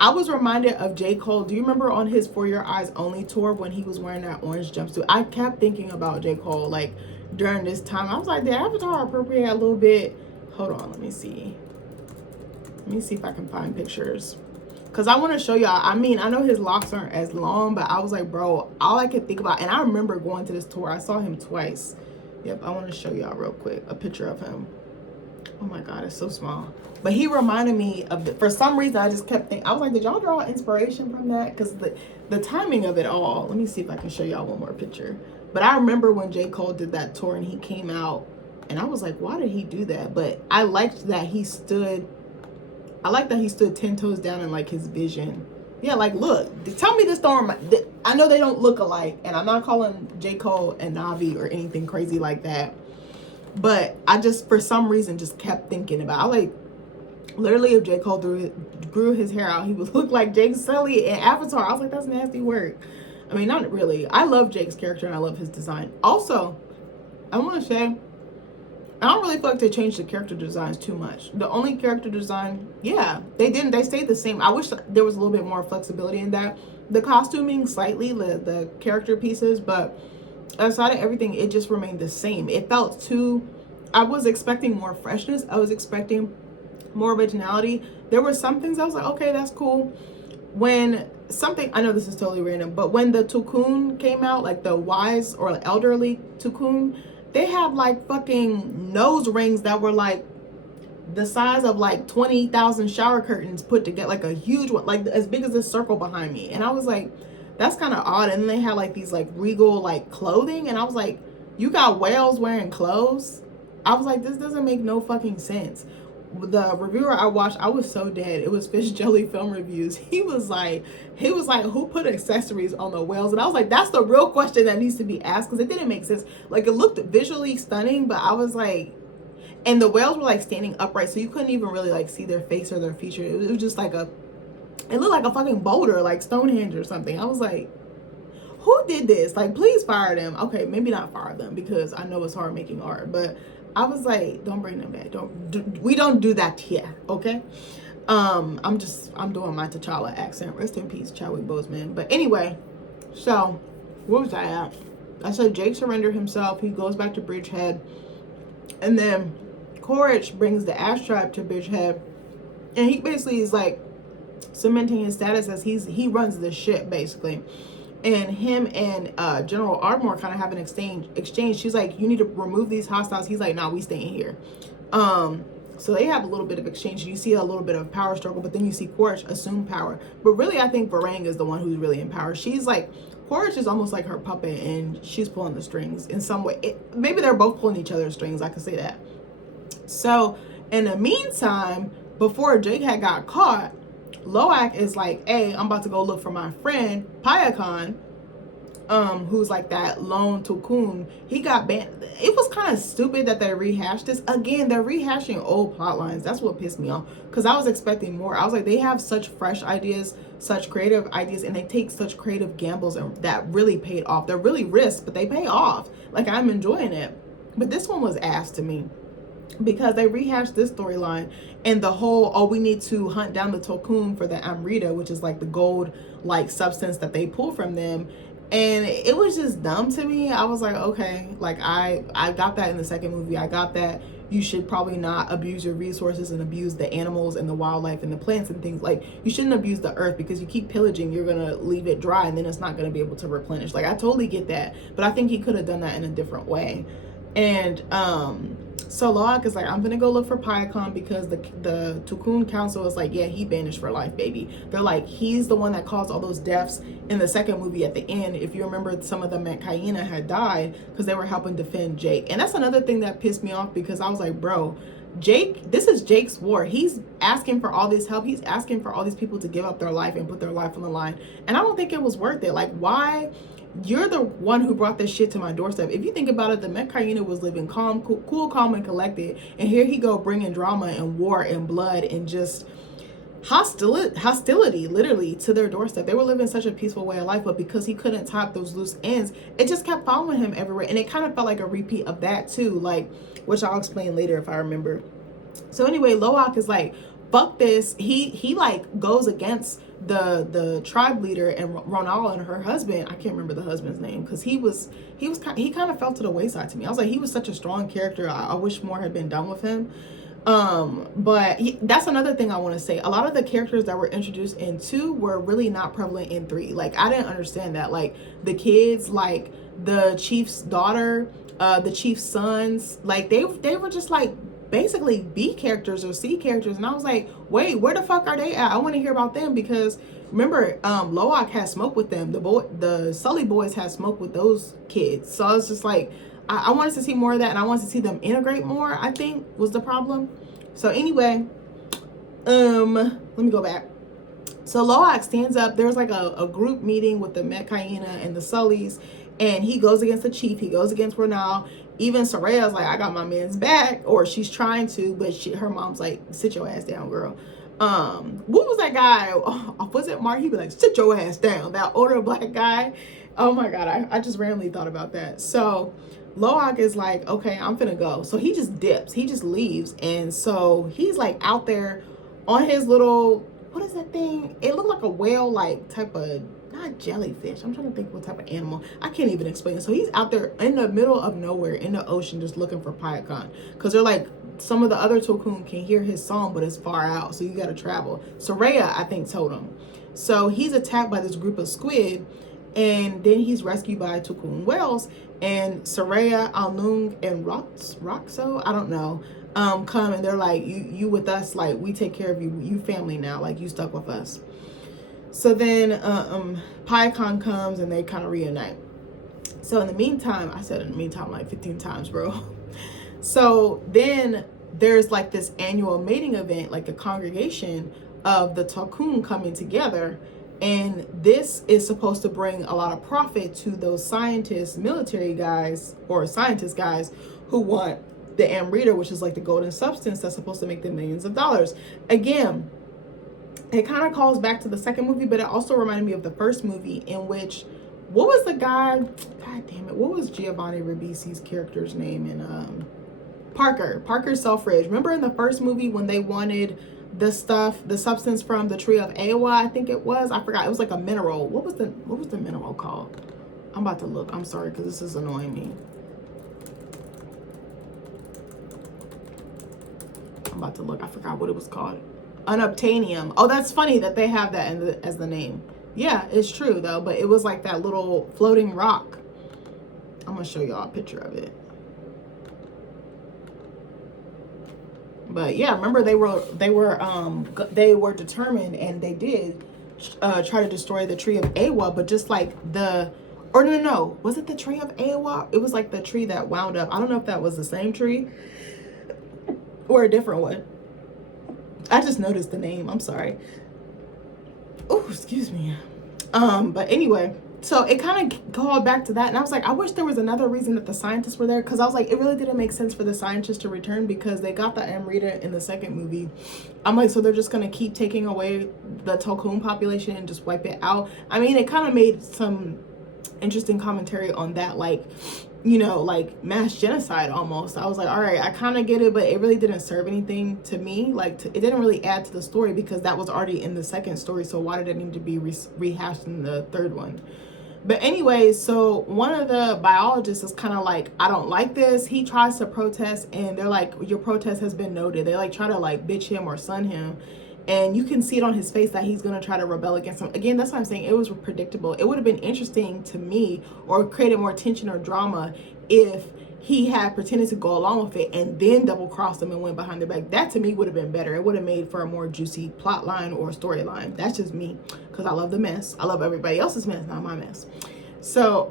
I was reminded of J. Cole. Do you remember on his For Your Eyes Only tour when he was wearing that orange jumpsuit? I kept thinking about J. Cole like during this time. I was like, did Avatar appropriate a little bit? Hold on, let me see. Let me see if I can find pictures. Because I want to show y'all. I mean, I know his locks aren't as long, but I was like, bro, all I could think about, and I remember going to this tour. I saw him twice. Yep, I want to show y'all real quick a picture of him. Oh my God, it's so small. But he reminded me of for some reason, I just kept thinking, I was like, did y'all draw inspiration from that? Because the timing of it all. Let me see if I can show y'all one more picture. But I remember when J. Cole did that tour and he came out, and I was like, why did he do that? But I liked that he stood 10 toes down in like his vision. Yeah, like, look, tell me this storm. I know they don't look alike, and I'm not calling J. Cole and Navi or anything crazy like that. But I just, for some reason, just kept thinking about, like, literally, if J. Cole grew his hair out, he would look like Jake Sully in Avatar. I was like, that's nasty work. I mean, not really. I love Jake's character, and I love his design. Also, I want to say, I don't really feel like they changed the character designs too much. The only character design, yeah, they didn't. They stayed the same. I wish there was a little bit more flexibility in that. The costuming slightly, the character pieces, but aside of everything, it just remained the same. It felt too, I was expecting more freshness. I was expecting more originality. There were some things I was like, okay, that's cool. When something, I know this is totally random, but when the Tulkun came out, like the wise or elderly Tulkun, they had like fucking nose rings that were like the size of like 20,000 shower curtains put together, like a huge one, like as big as this circle behind me. And I was like, that's kind of odd. And then they had like these like regal like clothing, and I was like, you got whales wearing clothes? I was like, this doesn't make no fucking sense. The reviewer I watched, I was so dead. It was Fish Jelly Film Reviews. He was like, who put accessories on the whales? And I was like, that's the real question that needs to be asked, because it didn't make sense. Like, it looked visually stunning, but I was like, and the whales were like standing upright, so you couldn't even really like see their face or their feature. It was just like it looked like a fucking boulder, like Stonehenge or something. I was like, who did this? Like, please fire them. Okay, maybe not fire them, because I know it's hard making art, but I was like, don't bring them back. We don't do that here, okay? I'm doing my T'Challa accent. Rest in peace, Chadwick Boseman. But anyway, so what was I at? I said Jake surrendered himself. He goes back to Bridgehead, and then Quaritch brings the Ash tribe to Bridgehead, and he basically is like cementing his status as he runs the ship basically. And him and General Ardmore kind of have an exchange. She's like, you need to remove these hostiles. He's like, nah, we staying here. So they have a little bit of exchange. You see a little bit of power struggle, but then you see Quaritch assume power. But really, I think Varang is the one who's really in power. She's like, Quaritch is almost like her puppet, and she's pulling the strings in some way. Maybe they're both pulling each other's strings. I could say that. So in the meantime, before Jake had got caught, Loak is like, hey, I'm about to go look for my friend Payakan, who's like that lone Tulkun. He got banned. It was kind of stupid that they rehashed this. Again, they're rehashing old plot lines. That's what pissed me off, because I was expecting more. I was like, they have such fresh ideas, such creative ideas, and they take such creative gambles, and that really paid off. They're really risks, but they pay off. Like, I'm enjoying it. But this one was ass to me, because they rehashed this storyline, and the whole, oh, we need to hunt down the Tulkun for the Amrita, which is like the gold like substance that they pull from them. And it was just dumb to me. I was like, okay, like I got that in the second movie. I got that you should probably not abuse your resources and abuse the animals and the wildlife and the plants and things. Like, you shouldn't abuse the earth, because you keep pillaging, you're gonna leave it dry, and then it's not gonna be able to replenish. Like, I totally get that, but I think he could have done that in a different way. And so Loak is like, I'm gonna go look for Payakan, because the Tulkun Council is like, yeah, he banished for life, baby. They're like, he's the one that caused all those deaths in the second movie. At the end, if you remember, some of them at Kaina had died because they were helping defend Jake. And that's another thing that pissed me off, because I was like, bro, Jake, this is Jake's war. He's asking for all this help. He's asking for all these people to give up their life and put their life on the line. And I don't think it was worth it. Like, why? You're the one who brought this shit to my doorstep. If you think about it, the Metkayina was living calm, cool, calm, and collected, and here he go bringing drama and war and blood and just hostility literally to their doorstep. They were living such a peaceful way of life, but because he couldn't top those loose ends, it just kept following him everywhere. And it kind of felt like a repeat of that too, like, which I'll explain later if I remember. So anyway, Loak is like, fuck this. He like goes against the tribe leader and Ronal and her husband. I can't remember the husband's name, because he kind of fell to the wayside to me. I was like, he was such a strong character. I wish more had been done with him. But that's another thing I want to say. A lot of the characters that were introduced in 2 were really not prevalent in 3. Like, I didn't understand that. Like, the kids, like the chief's daughter, the chief's sons, like they were just like basically B characters or C characters. And I was like, wait, where the fuck are they at? I want to hear about them, because remember, Loak had smoke with them. The Sully boys had smoke with those kids. So I was just like, I wanted to see more of that, and I wanted to see them integrate more, I think was the problem. So anyway, let me go back. So Loak stands up. There's like a group meeting with the Met Hyena and the Sullys, and he goes against the chief. He goes against Ronal. Even Soraya's like, I got my man's back, or she's trying to, but her mom's like, sit your ass down, girl. What was that guy? Oh, was it Mark? He'd be like, sit your ass down. That older black guy. Oh my God, I just randomly thought about that. So Loak is like, okay, I'm finna go. So he just dips. He just leaves. And so he's like out there on his little, what is that thing? It looked like a whale, like type of, not jellyfish. I'm trying to think what type of animal. I can't even explain it. So he's out there in the middle of nowhere in the ocean just looking for Payakan. Because they're like, some of the other Tokun can hear his song, but it's far out. So you got to travel. Soraya, I think, told him. So he's attacked by this group of squid. And then he's rescued by Tokun whales. And Soraya, Alnung, and Roxo, I don't know, come and they're like, you with us, like we take care of you, you family now, like you stuck with us. So then Payakan comes and they kind of reunite. So in the meantime, I said in the meantime like 15 times, bro. So then there's like this annual mating event, like a congregation of the Tokun coming together. And this is supposed to bring a lot of profit to those scientists, military guys, or scientist guys who want the Amrita, which is like the golden substance that's supposed to make them millions of dollars. Again, it kind of calls back to the second movie, but it also reminded me of the first movie, in which, what was the guy, god damn it, what was Giovanni Ribisi's character's name in Parker Selfridge. Remember in the first movie when they wanted the substance from the tree of Awa, I think it was. I forgot. It was like a mineral. What was the mineral called? I'm about to look. I'm sorry, because this is annoying me. I'm about to look. I forgot what it was called. Unobtainium. Oh, that's funny that they have that as the name. Yeah, it's true though. But it was like that little floating rock. I'm gonna show y'all a picture of it. But yeah, remember they were determined, and they did try to destroy the tree of Awa, but just like no, was it the tree of Awa? It was like the tree that wound up. I don't know if that was the same tree or a different one. I just noticed the name. I'm sorry. Oh, excuse me. But anyway, so it kind of called back to that, and I was like, I wish there was another reason that the scientists were there, because I was like, it really didn't make sense for the scientists to return, because they got the Amrita in the second movie. I'm like, so they're just gonna keep taking away the Tokun population and just wipe it out? I mean, it kind of made some interesting commentary on that, like, you know, like mass genocide almost. I was like, all right, I kind of get it, but it really didn't serve anything to me. Like, it didn't really add to the story, because that was already in the second story. So why did it need to be rehashed in the third one? But anyway, so one of the biologists is kind of like, I don't like this. He tries to protest, and they're like, your protest has been noted. They like try to like bitch him or sun him. And you can see it on his face that he's going to try to rebel against them. Again, that's what I'm saying. It was predictable. It would have been interesting to me, or created more tension or drama, if he had pretended to go along with it and then double crossed them and went behind their back. That to me would have been better. It would have made for a more juicy plot line or storyline. That's just me, because I love the mess. I love everybody else's mess, not my mess. So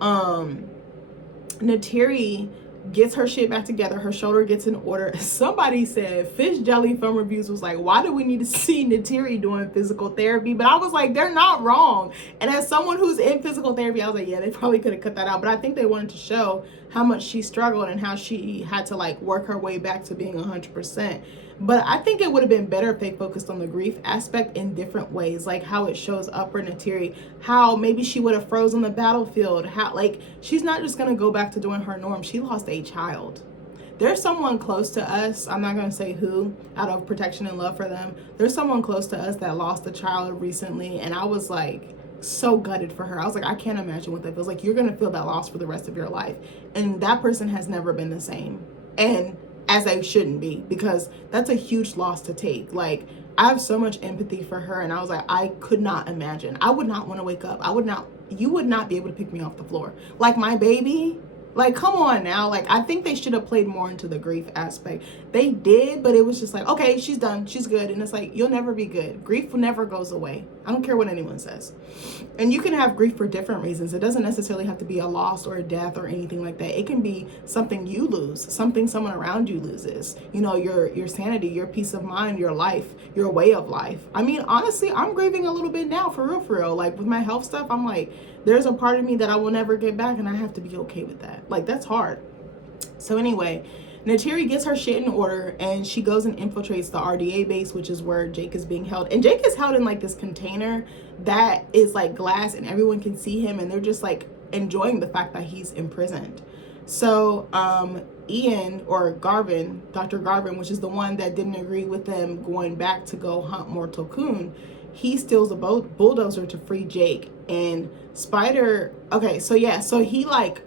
Neytiri gets her shit back together. Her shoulder gets in order. Somebody said, Fish Jelly Film Reviews was like, why do we need to see Neytiri doing physical therapy? But I was like, they're not wrong. And as someone who's in physical therapy, I was like, yeah, they probably could have cut that out. But I think they wanted to show how much she struggled and how she had to like work her way back to being 100%. But I think it would have been better if they focused on the grief aspect in different ways, like how it shows up for Neytiri, how maybe she would have froze on the battlefield, how like she's not just gonna go back to doing her norm. She lost a child. There's someone close to us, I'm not gonna say who, out of protection and love for them, there's someone close to us that lost a child recently, and I was like so gutted for her. I was like, I can't imagine what that feels like. You're gonna feel that loss for the rest of your life, and that person has never been the same, and as they shouldn't be, because that's a huge loss to take. Like, I have so much empathy for her, and I was like, I could not imagine. I would not want to wake up. You would not be able to pick me off the floor. Like my baby, Like, come on now. Like, I think they should have played more into the grief aspect. They did, but it was just like, okay, she's done, she's good. And it's like, you'll never be good. Grief never goes away. I don't care what anyone says. And you can have grief for different reasons. It doesn't necessarily have to be a loss or a death or anything like that. It can be something you lose, something someone around you loses. You know, your sanity, your peace of mind, your life, your way of life. I mean, honestly, I'm grieving a little bit now, for real, for real. Like, with my health stuff, I'm like, there's a part of me that I will never get back, and I have to be okay with that. Like, that's hard. So anyway, Neytiri gets her shit in order, and she goes and infiltrates the RDA base, which is where Jake is being held. And Jake is held in like this container that is like glass, and everyone can see him, and they're just like enjoying the fact that he's imprisoned. So Ian, or Garvin, Dr. Garvin, which is the one that didn't agree with them going back to go hunt Mortal Coon, he steals a bulldozer to free Jake. And Spider, okay, so yeah, so he like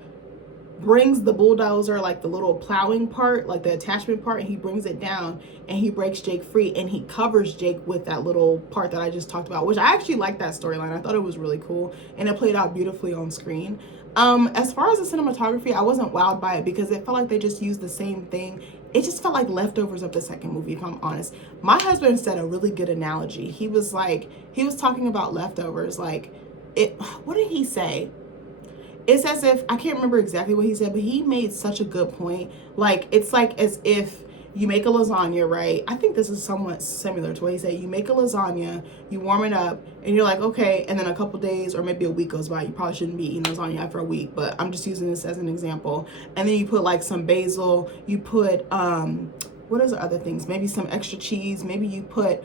brings the bulldozer, like the little plowing part, like the attachment part, and he brings it down and he breaks Jake free, and he covers Jake with that little part that I just talked about, which I actually like that storyline. I thought it was really cool, and it played out beautifully on screen. As far as the cinematography, I wasn't wowed by it because it felt like they just used the same thing. It just felt like leftovers of the second movie, if I'm honest. My husband said a really good analogy. He was talking about leftovers, like what did he say? It's as if, I can't remember exactly what he said, but he made such a good point. Like, it's like as if you make a lasagna, right? I think this is somewhat similar to what he said. You make a lasagna, you warm it up, and you're like, okay, and then a couple days or maybe a week goes by. You probably shouldn't be eating lasagna after a week, but I'm just using this as an example. And then you put like some basil, you put, what is the other things? Maybe some extra cheese, maybe you put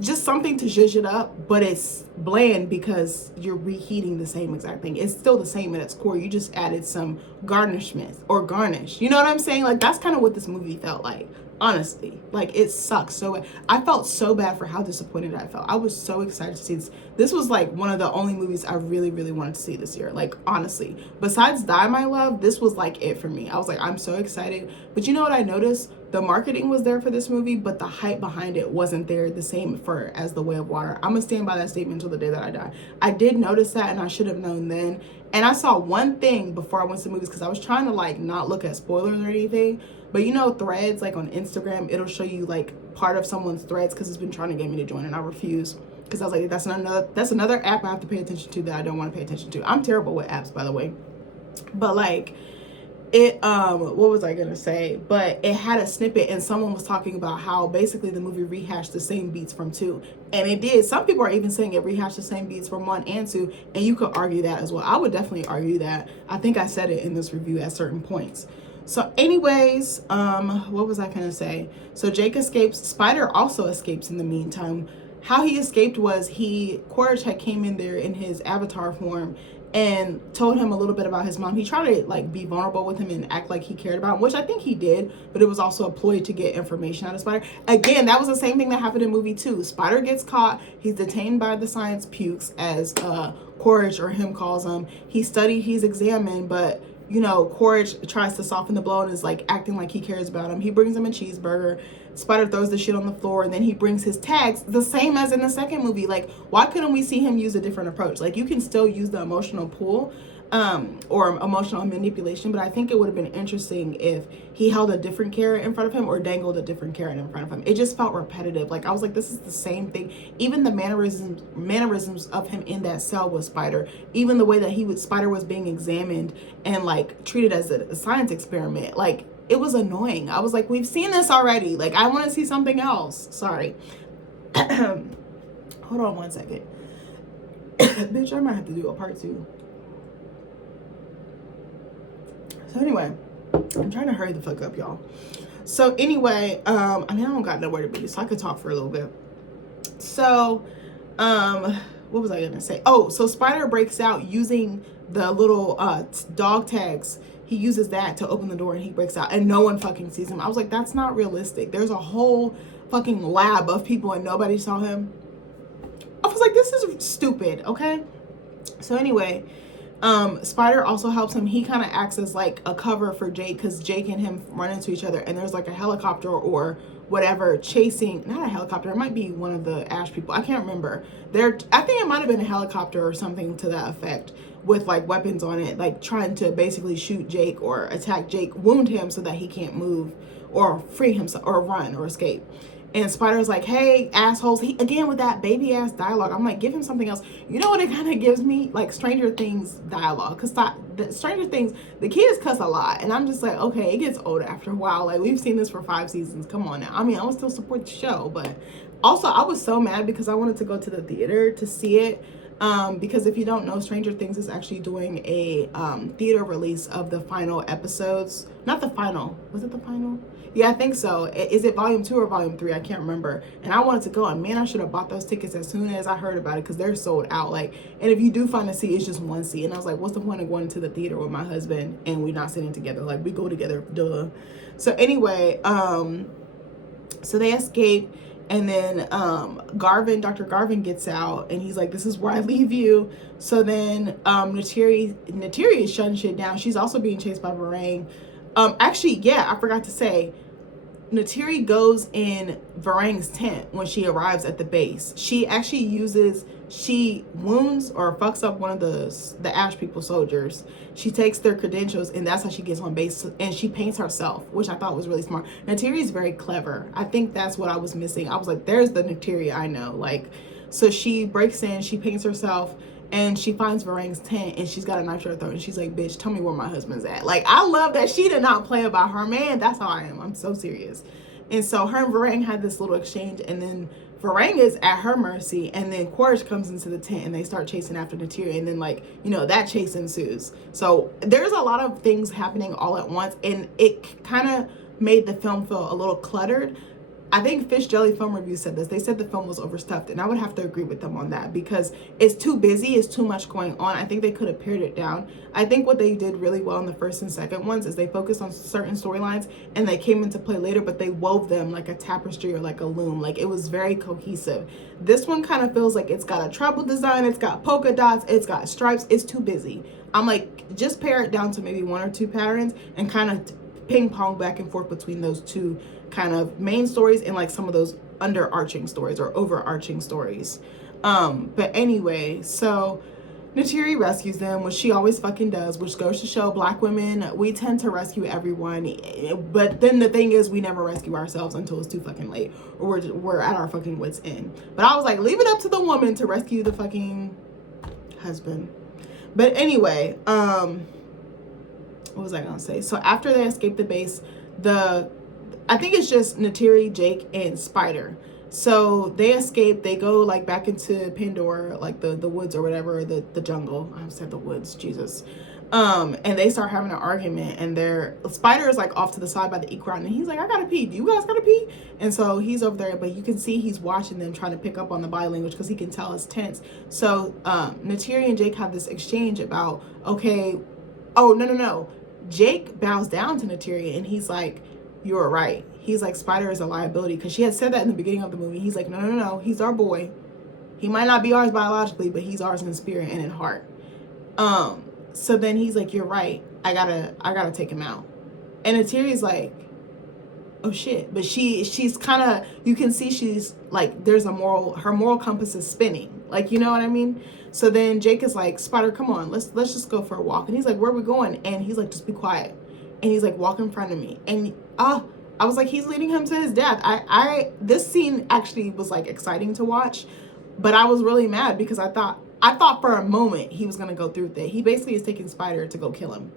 just something to zhuzh it up, but it's bland because you're reheating the same exact thing. It's still the same at its core. You just added some garnishment or garnish. You know what I'm saying? Like, that's kind of what this movie felt like, honestly. Like, it sucks so bad. I felt so bad for how disappointed I felt. I was so excited to see this. This was like one of the only movies I really, really wanted to see this year. Like, honestly, besides Die My Love, this was like it for me. I was like, I'm so excited. But you know what I noticed? The marketing was there for this movie, but the hype behind it wasn't there the same as The Way of Water. I'm gonna stand by that statement until the day that I die. I did notice that, and I should have known then. And I saw one thing before I went to the movies, because I was trying to like not look at spoilers or anything. But you know, threads, like on Instagram, it'll show you like part of someone's threads, because it's been trying to get me to join, and I refuse. Because I was like, that's another app I have to pay attention to that I don't want to pay attention to. I'm terrible with apps, by the way. But like, what was I gonna say? But it had a snippet, and someone was talking about how basically the movie rehashed the same beats from 2, and it did. Some people are even saying it rehashed the same beats from 1 and 2, and you could argue that as well. I would definitely argue that. I think I said it in this review at certain points. So anyways, what was I gonna say? So Jake escapes. Spider also escapes in the meantime. How he escaped was Quaritch had came in there in his avatar form and told him a little bit about his mom. He tried to like be vulnerable with him and act like he cared about him, which I think he did, but it was also a ploy to get information out of Spider. Again, that was the same thing that happened in movie 2. Spider gets caught, he's detained by the science pukes, as Quaritch or him calls him. He's studied, he's examined, but you know, Quaritch tries to soften the blow and is like acting like he cares about him. He brings him a cheeseburger. Spider throws the shit on the floor, and then he brings his tags, the same as in the second movie. Like, why couldn't we see him use a different approach? Like, you can still use the emotional pull or emotional manipulation, but I think it would have been interesting if he held a different carrot in front of him or dangled a different carrot in front of him. It just felt repetitive. Like, I was like, this is the same thing. Even the mannerisms of him in that cell with Spider, even the way that Spider was being examined and like treated as a science experiment, like, it was annoying. I was like, we've seen this already. Like, I want to see something else. Sorry. Hold on one second. Bitch, I might have to do a part 2. So anyway, I'm trying to hurry the fuck up, y'all. So anyway, I mean, I don't got nowhere to be, so I could talk for a little bit. So, what was I gonna say? Oh, so Spider breaks out using the little dog tags. He uses that to open the door, and he breaks out, and no one fucking sees him. I was like, that's not realistic. There's a whole fucking lab of people, and nobody saw him. I was like, this is stupid, okay? So anyway, Spider also helps him. He kind of acts as like a cover for Jake, because Jake and him run into each other, and there's like a helicopter or whatever chasing, not a helicopter, it might be one of the Ash people, I can't remember. I think it might have been a helicopter or something to that effect, with like weapons on it, like trying to basically shoot Jake or attack Jake, wound him so that he can't move or free himself or run or escape. And Spider's like, hey, assholes. He, again, with that baby ass dialogue, I'm like, give him something else. You know what it kind of gives me? Like Stranger Things dialogue. Because Stranger Things, the kids cuss a lot. And I'm just like, okay, it gets old after a while. Like, we've seen this for 5 seasons. Come on now. I mean, I would still support the show. But also, I was so mad because I wanted to go to the theater to see it. Because if you don't know, Stranger Things is actually doing a theater release of the final episodes. Not the final. Was it the final? Yeah, I think so. Is it volume 2 or volume 3? I can't remember. And I wanted to go, and man, I should have bought those tickets as soon as I heard about it because they're sold out. Like, and if you do find a seat, it's just one seat. And I was like, what's the point of going to the theater with my husband and we're not sitting together? Like, we go together, duh. So anyway, so they escape. And then Dr. Garvin gets out and he's like, this is where I leave you. So then Neytiri is shutting shit down. She's also being chased by Varang. Actually, yeah, I forgot to say, Neytiri goes in Varang's tent when she arrives at the base. She wounds or fucks up one of the Ash people soldiers. She takes their credentials and that's how she gets on base, and she paints herself, which I thought was really smart. Neytiri is very clever. I think that's what I was missing. I was like, there's the Neytiri I know. Like, so she breaks in, she paints herself, and she finds Varang's tent and she's got a knife to her throat and she's like, bitch, tell me where my husband's at. Like, I love that she did not play about her man. That's how I am. I'm so serious. And so her and Varang had this little exchange, and then Varang is at her mercy, and then Quaritch comes into the tent and they start chasing after Neytiri, and then, like, you know, that chase ensues. So there's a lot of things happening all at once, and it kind of made the film feel a little cluttered. I think Fish Jelly Film Review said this. They said the film was overstuffed, and I would have to agree with them on that because it's too busy. It's too much going on. I think they could have pared it down. I think what they did really well in the first and second ones is they focused on certain storylines and they came into play later, but they wove them like a tapestry or like a loom. Like, it was very cohesive. This one kind of feels like it's got a treble design. It's got polka dots. It's got stripes. It's too busy. I'm like, just pare it down to maybe 1 or 2 patterns and kind of ping pong back and forth between those two kind of main stories and like some of those underarching stories or overarching stories. But anyway, so Neytiri rescues them, which she always fucking does, which goes to show Black women, we tend to rescue everyone, but then the thing is we never rescue ourselves until it's too fucking late or we're at our fucking wits end. But I was like, leave it up to the woman to rescue the fucking husband. But anyway, what was I gonna say? So after they escape the base, I think it's just Neytiri, Jake, and Spider. So they escape. They go like back into Pandora, like the woods or whatever, the jungle. I said the woods, Jesus. And they start having an argument, and Spider is like off to the side by the Ikran, and he's like, I gotta pee. Do you guys gotta pee? And so he's over there, but you can see he's watching them, trying to pick up on the body language because he can tell it's tense. So Neytiri and Jake have this exchange about, okay, oh no. Jake bows down to Neytiri, and he's like, you were right. He's like, Spider is a liability, because she had said that in the beginning of the movie. He's like, no, he's our boy. He might not be ours biologically, but he's ours in spirit and in heart. So then he's like, you're right. I gotta take him out. And Neytiri's like, oh shit. But she's kind of, you can see she's like, her moral compass is spinning. Like, you know what I mean? So then Jake is like, Spider, come on, let's just go for a walk. And he's like, where are we going? And he's like, just be quiet. And he's like, walk in front of me. And I was like, he's leading him to his death. This scene actually was like exciting to watch, but I was really mad because I thought for a moment he was gonna go through with it. He basically is taking Spider to go kill him,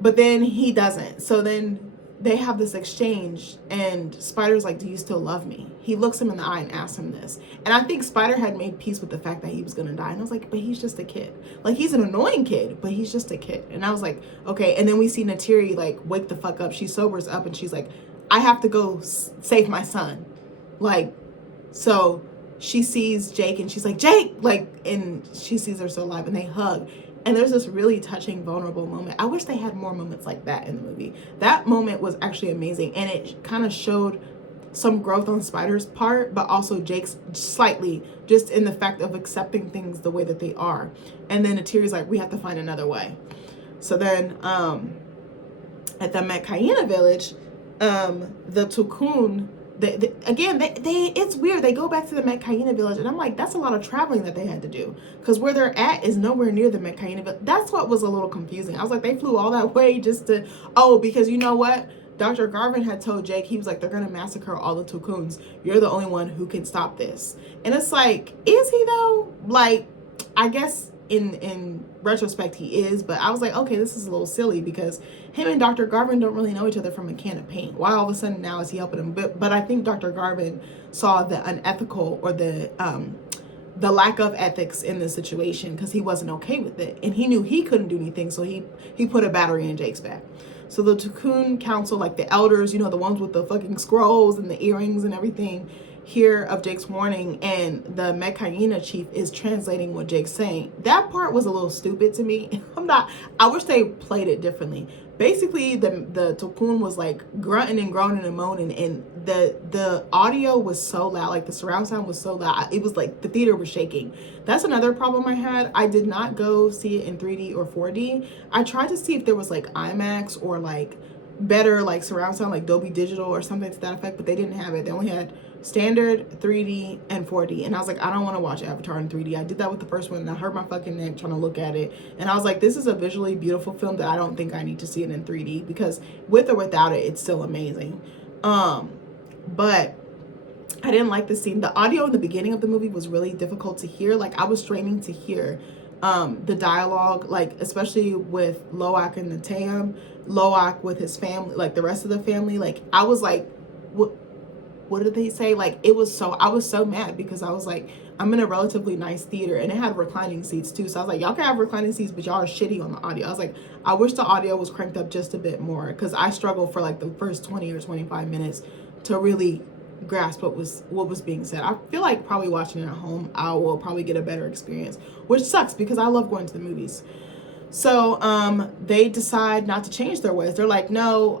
but then he doesn't. So then they have this exchange, and Spider's like, do you still love me? He looks him in the eye and asks him this. And I think Spider had made peace with the fact that he was gonna die. And I was like, but he's just a kid. Like, he's an annoying kid, but he's just a kid. And I was like, okay. And then we see Neytiri like wake the fuck up. She sobers up and she's like, I have to go save my son. Like, so she sees Jake and she's like, Jake, like, and she sees her still alive, and they hug. And there's this really touching, vulnerable moment. I wish they had more moments like that in the movie. That moment was actually amazing. And it kind of showed some growth on Spider's part, but also Jake's slightly, just in the fact of accepting things the way that they are. And then Neytiri's like, we have to find another way. So then at the Metkayina village, the Tulkun it's weird. They go back to the Metkayina village, and I'm like, that's a lot of traveling that they had to do, because where they're at is nowhere near the Metkayina village. That's what was a little confusing. I was like, they flew all that way just to, because you know what? Dr. Garvin had told Jake, he was like, they're going to massacre all the Tulkuns. You're the only one who can stop this. And it's like, is he though? Like, I guess in retrospect he is, but I was like, okay, this is a little silly, because him and Dr. Garvin don't really know each other from a can of paint. Why all of a sudden now is he helping him? But I think Dr. Garvin saw the unethical, or the lack of ethics in the situation, because he wasn't okay with it, and he knew he couldn't do anything, so he put a battery in Jake's back. So the Tulkun Council, like the elders, you know, the ones with the fucking scrolls and the earrings and everything, hear of Jake's warning, and the Metkayina chief is translating what Jake's saying. That part was a little stupid to me. I wish they played it differently. Basically, the Tulkun was like grunting and groaning and moaning, and the audio was so loud, like the surround sound was so loud. It was like the theater was shaking. That's another problem I had. I did not go see it in 3D or 4D. I tried to see if there was like IMAX or like better like surround sound, like Dolby Digital or something to that effect, but they didn't have it. They only had standard, 3D, and 4D. And I was like, I don't want to watch Avatar in 3D. I did that with the first one, and I hurt my fucking neck trying to look at it. And I was like, this is a visually beautiful film that I don't think I need to see it in 3D, because with or without it, it's still amazing. But I didn't like the scene. The audio in the beginning of the movie was really difficult to hear. Like, I was straining to hear the dialogue, like especially with Loak and Neteyam, Loak with his family, like the rest of the family. Like, I was like, what did they say? Like, I was so mad, because I was like, I'm in a relatively nice theater, and it had reclining seats too. So I was like, y'all can have reclining seats, but y'all are shitty on the audio. I was like, I wish the audio was cranked up just a bit more, because I struggled for like the first 20 or 25 minutes to really grasp what was being said. I feel like probably watching it at home, I will probably get a better experience, which sucks, because I love going to the movies. So they decide not to change their ways. They're like, no,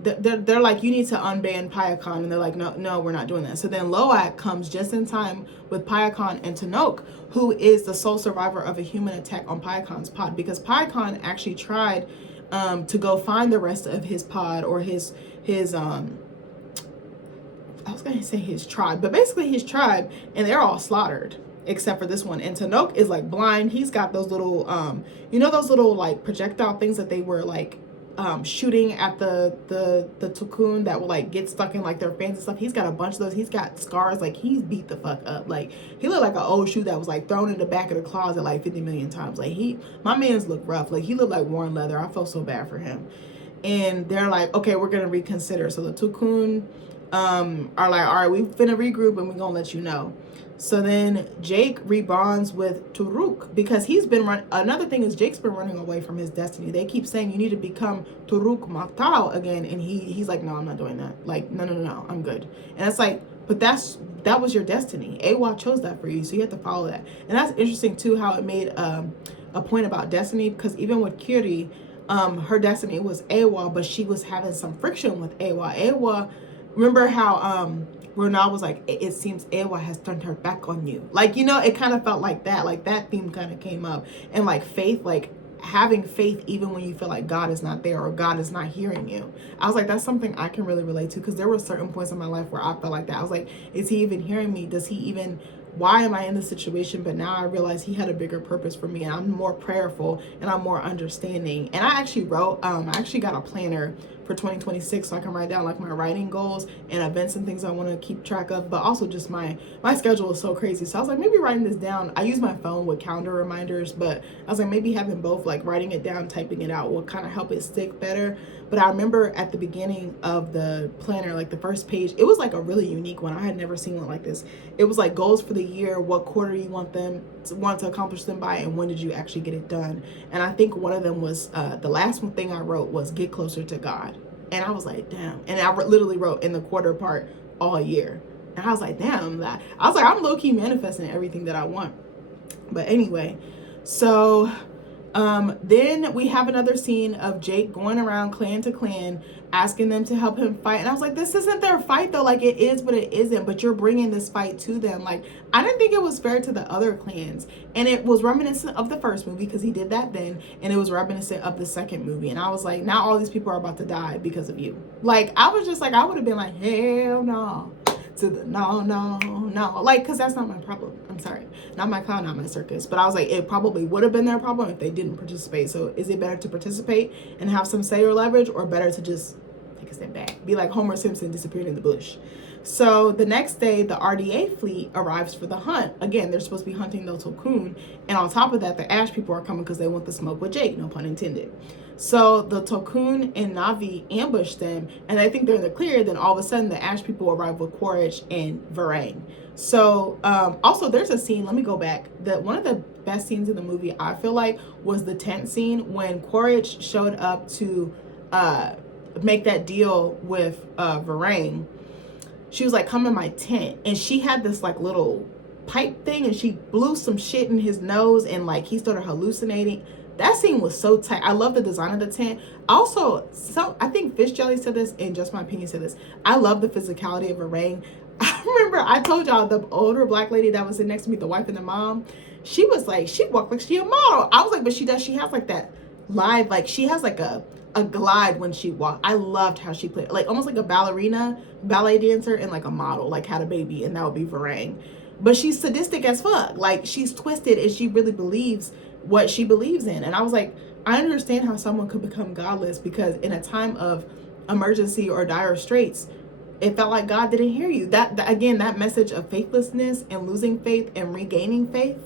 they're like, you need to unban Payakan. And they're like, no, we're not doing that. So then Loak comes just in time with Payakan and Tanoke, who is the sole survivor of a human attack on Payakan's pod, because Payakan actually tried to go find the rest of his pod, or his I was going to say his tribe, but basically his tribe, and they're all slaughtered except for this one. And Tanoke is like blind. He's got those little those little like projectile things that they were like shooting at the Tulkun that will like get stuck in like their fans and stuff. He's got a bunch of those. He's got scars. Like, he's beat the fuck up. Like, he looked like an old shoe that was like thrown in the back of the closet like 50 million times. Like, my man's look rough. Like, he looked like worn leather. I felt so bad for him. And they're like, okay, we're gonna reconsider. So the Tulkun are like, all right, we finna regroup, and we're gonna let you know. So then Jake rebonds with Turuk, because he's been another thing is Jake's been running away from his destiny. They keep saying you need to become Turuk Maktal again, and he's like, no, I'm not doing that. Like, no, I'm good. And it's like, but that was your destiny. Eywa chose that for you, so you have to follow that. And that's interesting too, how it made a point about destiny, because even with Kiri, her destiny was Eywa, but she was having some friction with Eywa. Eywa, remember how Ronald was like, it seems Eywa has turned her back on you. Like, you know, it kind of felt like that. Like, that theme kind of came up. And like faith, like having faith even when you feel like God is not there or God is not hearing you. I was like, that's something I can really relate to, because there were certain points in my life where I felt like that. I was like, is he even hearing me? Does he even, why am I in this situation? But now I realize he had a bigger purpose for me, and I'm more prayerful and I'm more understanding. And I actually wrote, I actually got a planner for 2026, so I can write down like my writing goals and events and things I want to keep track of, but also just my schedule is so crazy. So I was like, maybe writing this down. I use my phone with calendar reminders, but I was like, maybe having both, like writing it down, typing it out, will kind of help it stick better. But I remember at the beginning of the planner, like the first page, it was like a really unique one. I had never seen one like this. It was like goals for the year, what quarter you want to accomplish them by, and when did you actually get it done. And I think one of them was the last thing I wrote was get closer to God. And I was like, damn. And I literally wrote in the quarter part all year. And I was like, damn. I was like, I'm low-key manifesting everything that I want. But anyway, so Then we have another scene of Jake going around clan to clan asking them to help him fight. And I was like, this isn't their fight though. Like, it is, but it isn't. But you're bringing this fight to them. Like, I didn't think it was fair to the other clans. And it was reminiscent of the first movie because he did that then. And it was reminiscent of the second movie. And I was like, now all these people are about to die because of you. Like, I was just like, I would have been like, hell no. To the no, like, because that's not my problem. I'm sorry, not my clown, not my circus. But I was like, it probably would have been their problem if they didn't participate. So is it better to participate and have some say or leverage, or better to just take a step back, be like Homer Simpson disappeared in the bush? So the next day, the RDA fleet arrives for the hunt. Again, they're supposed to be hunting the Tolkun, and on top of that, the Ash people are coming because they want the smoke with Jake, no pun intended. So the Tolkun and Na'vi ambush them, and they think they're in the clear. Then all of a sudden, the Ash people arrive with Quaritch and Varang. So also, there's a scene. Let me go back. One of the best scenes in the movie, I feel like, was the tent scene when Quaritch showed up to make that deal with Varang. She was like, come in my tent, and she had this like little pipe thing, and she blew some shit in his nose, and like he started hallucinating. That scene was so tight. I love the design of the tent. Also, I think Fish Jelly said this, and Just My Opinion said this. I love the physicality of Varang. I remember I told y'all the older black lady that was sitting next to me, the wife and the mom, she was like, she walked like she a model. I was like, but she has like that live, like she has like a glide when she walked. I loved how she played, like almost like a ballerina, ballet dancer, and like a model, like had a baby, and that would be Varang. But she's sadistic as fuck. Like, she's twisted, and she really believes what she believes in. And I was like, I understand how someone could become godless, because in a time of emergency or dire straits, it felt like God didn't hear you. That again, that message of faithlessness and losing faith and regaining faith,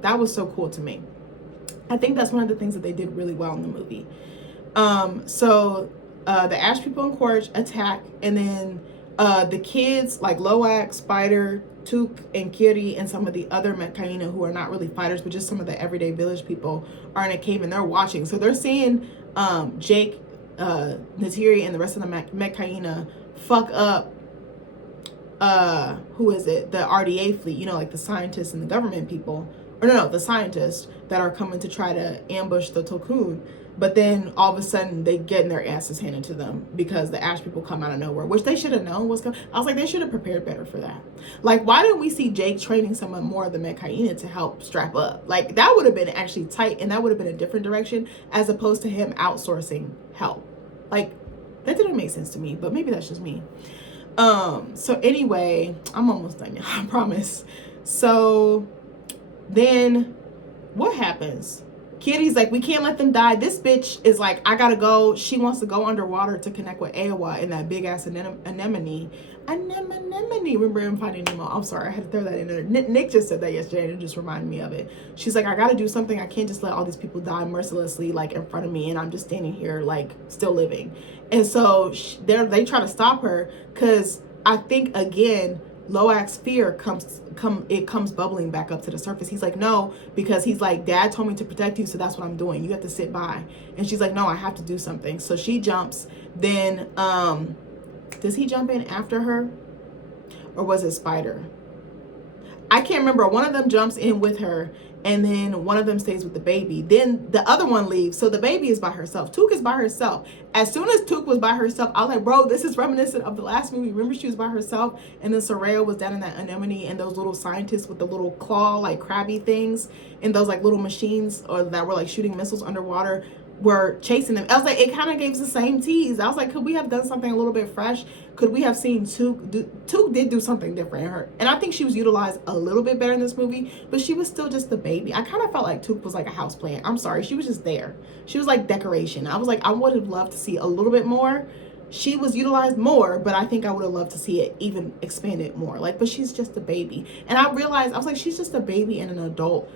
that was so cool to me. I think that's one of the things that they did really well in the movie. So the Ash people and Quaritch attack, and then the kids like Loak, Spider, Took, and Kiri, and some of the other Metkayina who are not really fighters, but just some of the everyday village people, are in a cave, and they're watching. So they're seeing Jake, Neytiri, and the rest of the Metkayina fuck up who is it? The RDA fleet, you know, like the scientists and the government people. Or no, the scientists that are coming to try to ambush the Tolkun. But then all of a sudden they getting their asses handed to them because the Ash people come out of nowhere, which they should have known was coming. I was like, they should have prepared better for that. Like, why didn't we see Jake training someone more of the Metkayina to help strap up? Like, that would have been actually tight, and that would have been a different direction as opposed to him outsourcing help. Like, that didn't make sense to me, but maybe that's just me. So anyway, I'm almost done, y'all, I promise. So then what happens? Kitty's like, we can't let them die. This bitch is like, I gotta go. She wants to go underwater to connect with Eywa in that big ass anemone. Remember in Finding Nemo? I'm sorry, I had to throw that in there. Nick just said that yesterday, and it just reminded me of it. She's like, I gotta do something. I can't just let all these people die mercilessly, like in front of me, and I'm just standing here, like still living. And so they try to stop her, because I think again, Loak's fear comes bubbling back up to the surface. He's like, no, because he's like, Dad told me to protect you, so that's what I'm doing. You have to sit by. And she's like, no, I have to do something. So she jumps. Then does he jump in after her, or was it Spider? I can't remember. One of them jumps in with her, and then one of them stays with the baby. Then the other one leaves, so the baby is by herself. Took is by herself. As soon as Took was by herself, I was like, bro, this is reminiscent of the last movie. Remember, she was by herself, and then Soraya was down in that anemone, and those little scientists with the little claw, like crabby things, and those like little machines or that were like shooting missiles underwater were chasing them. I was like, it kind of gave us the same tease. I was like, could we have done something a little bit fresh? Could we have seen Took did do something different in her, and I think she was utilized a little bit better in this movie, but she was still just the baby. I kind of felt like Took was like a house plant. I'm sorry, she was just there. She was like decoration. I was like, I would have loved to see a little bit more. She was utilized more, but I think I would have loved to see it even expanded more. Like, but she's just a baby, and I realized, I was like, she's just a baby in an adult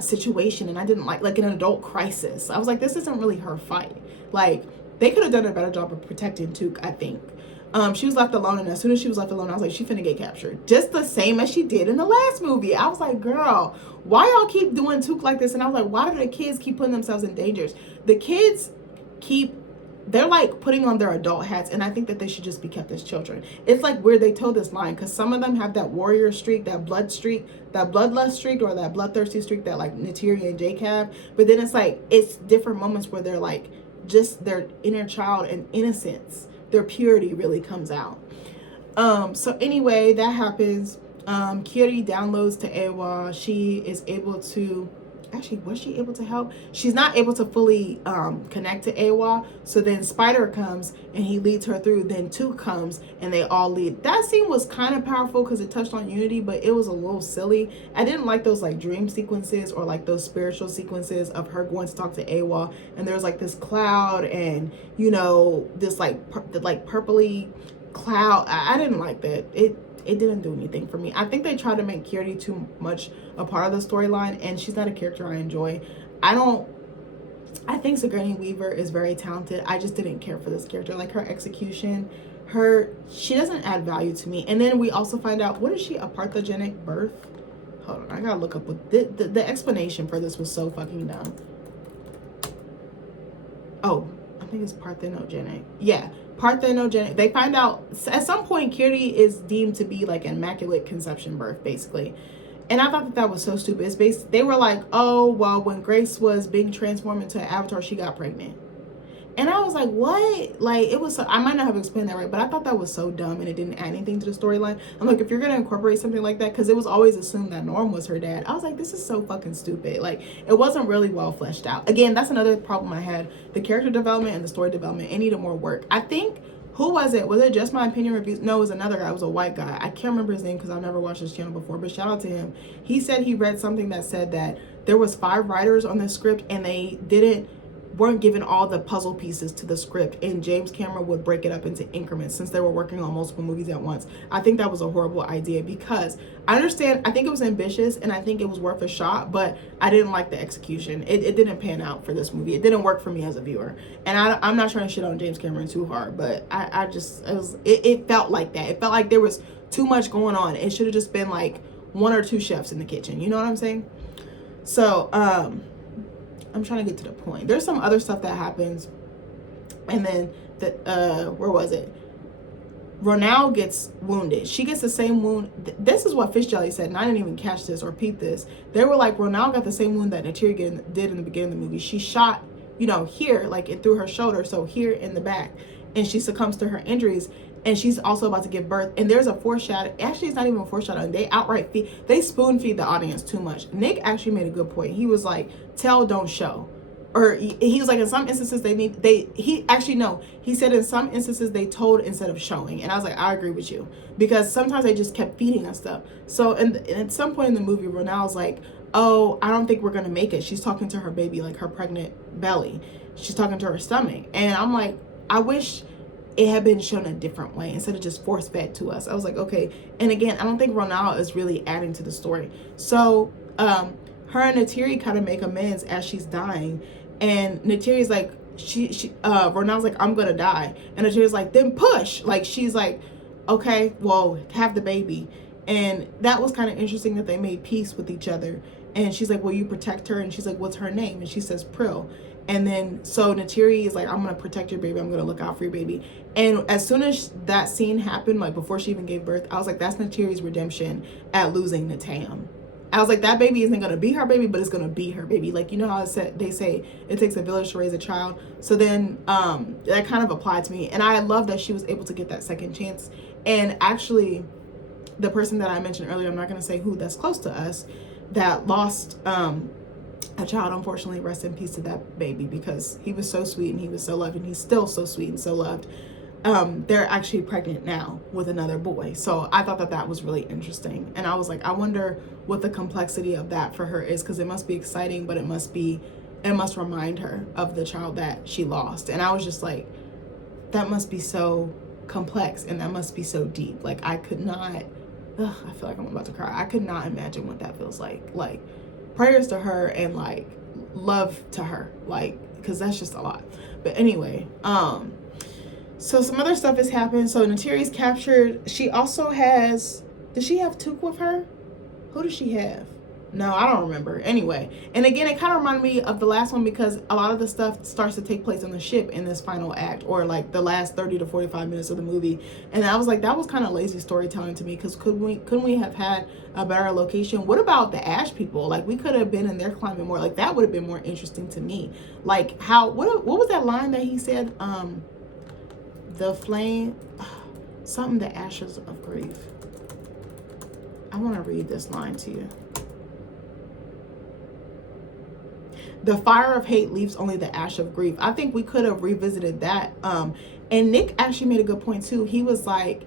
situation, and I didn't like an adult crisis. I was like, this isn't really her fight. Like, they could have done a better job of protecting Took, I think. She was left alone, and as soon as she was left alone, I was like, she finna get captured, just the same as she did in the last movie. I was like, girl, why y'all keep doing Took like this? And I was like, why do the kids keep putting themselves in dangers? The kids keep they're like putting on their adult hats, and I think that they should just be kept as children. It's like where they told this line, because some of them have that warrior streak, that blood streak, that bloodlust streak, or that bloodthirsty streak that like Neytiri and Jake have. But then it's like, it's different moments where they're like, just their inner child and innocence, their purity really comes out. So anyway, that happens. Kiri downloads to Eywa. She is able to, actually, was she able to help? She's not able to fully connect to Eywa. So then Spider comes and he leads her through. Then Two comes and they all lead. That scene was kind of powerful because it touched on unity, but it was a little silly. I didn't like those like dream sequences or like those spiritual sequences of her going to talk to Eywa. And there's like this cloud and, you know, this like purpley cloud. I didn't like that. It didn't do anything for me. I think they tried to make Kiri too much a part of the storyline, and she's not a character I enjoy. I think Sigourney Weaver is very talented. I just didn't care for this character. Like her execution, she doesn't add value to me. And then we also find out, what is she, a parthenogenic birth? Hold on, I gotta look up what the explanation for this was so fucking dumb. Oh, I think it's parthenogenic. Yeah. Parthenogenic. They find out at some point Kiri is deemed to be like an immaculate conception birth, basically. And I thought that was so stupid. They were like, oh, well, when Grace was being transformed into an avatar, she got pregnant. And I was like, what? Like, it was so, I might not have explained that right, but I thought that was so dumb and it didn't add anything to the storyline. I'm like, if you're going to incorporate something like that, because it was always assumed that Norm was her dad. I was like, this is so fucking stupid. Like, it wasn't really well fleshed out. Again, that's another problem I had. The character development and the story development, it needed more work. I think, who was it? Was it Just My Opinion Reviews? No, it was another guy. It was a white guy. I can't remember his name because I've never watched this channel before, but shout out to him. He said he read something that said that there was 5 writers on this script and they weren't given all the puzzle pieces to the script, and James Cameron would break it up into increments since they were working on multiple movies at once. I think that was a horrible idea, because I understand, I think it was ambitious and I think it was worth a shot, but I didn't like the execution. It didn't pan out for this movie. It didn't work for me as a viewer. And I'm not trying to shit on James Cameron too hard, but it felt like that. It felt like there was too much going on. It should have just been like 1 or 2 chefs in the kitchen. You know what I'm saying? So, I'm trying to get to the point. There's some other stuff that happens, and then where was it? Ronal gets wounded. She gets the same wound. This is what Fish Jelly said, and I didn't even catch this or peep this. They were like, Ronal got the same wound that Neytiri did in the beginning of the movie. She shot, you know, here, like it through her shoulder, so here in the back, and she succumbs to her injuries. And she's also about to give birth. And there's a foreshadow. Actually, it's not even a foreshadowing. They outright they spoon feed the audience too much. Nick actually made a good point. He was like, tell, don't show. Or he was like, in some instances he said in some instances they told instead of showing. And I was like, I agree with you. Because sometimes they just kept feeding us stuff. So and at some point in the movie, Ronal's like, oh, I don't think we're going to make it. She's talking to her baby, like her pregnant belly. She's talking to her stomach. And I'm like, I wish it had been shown a different way instead of just force fed to us. I was like, okay. And again, I don't think Ronal is really adding to the story. So her and Neytiri kind of make amends as she's dying, and Neytiri's like, Ronal's like, I'm gonna die, and Neytiri's like, then push. Like, she's like, okay, well, have the baby. And that was kind of interesting that they made peace with each other. And she's like, will you protect her? And she's like, what's her name? And she says Prill. And then, so Neytiri is like, I'm going to protect your baby. I'm going to look out for your baby. And as soon as that scene happened, like before she even gave birth, I was like, that's Neytiri's redemption at losing Netam. I was like, that baby isn't going to be her baby, but it's going to be her baby. Like, you know how they say it takes a village to raise a child. So then that kind of applied to me. And I love that she was able to get that second chance. And actually, the person that I mentioned earlier, I'm not going to say who, that's close to us, that lost a child, unfortunately, rest in peace to that baby, because he was so sweet and he was so loved, and he's still so sweet and so loved. They're actually pregnant now with another boy. So I thought that was really interesting. And I was like, I wonder what the complexity of that for her is, because it must be exciting, but it must remind her of the child that she lost. And I was just like, that must be so complex and that must be so deep. Like, I could not, I feel like I'm about to cry. I could not imagine what that feels like. Like, prayers to her and like love to her, like, because that's just a lot. But anyway, so some other stuff has happened. So Neytiri's captured. She also has, does she have Took with her? Who does she have? No, I don't remember. Anyway, and again, it kind of reminded me of the last one because a lot of the stuff starts to take place on the ship in this final act, or like the last 30 to 45 minutes of the movie. And I was like, that was kind of lazy storytelling to me, because couldn't we have had a better location? What about the ash people? Like, we could have been in their climate more. Like, that would have been more interesting to me. Like, what was that line that he said? The flame, something, the ashes of grief. I want to read this line to you. The fire of hate leaves only the ash of grief. I think we could have revisited that. And Nick actually made a good point too. He was like,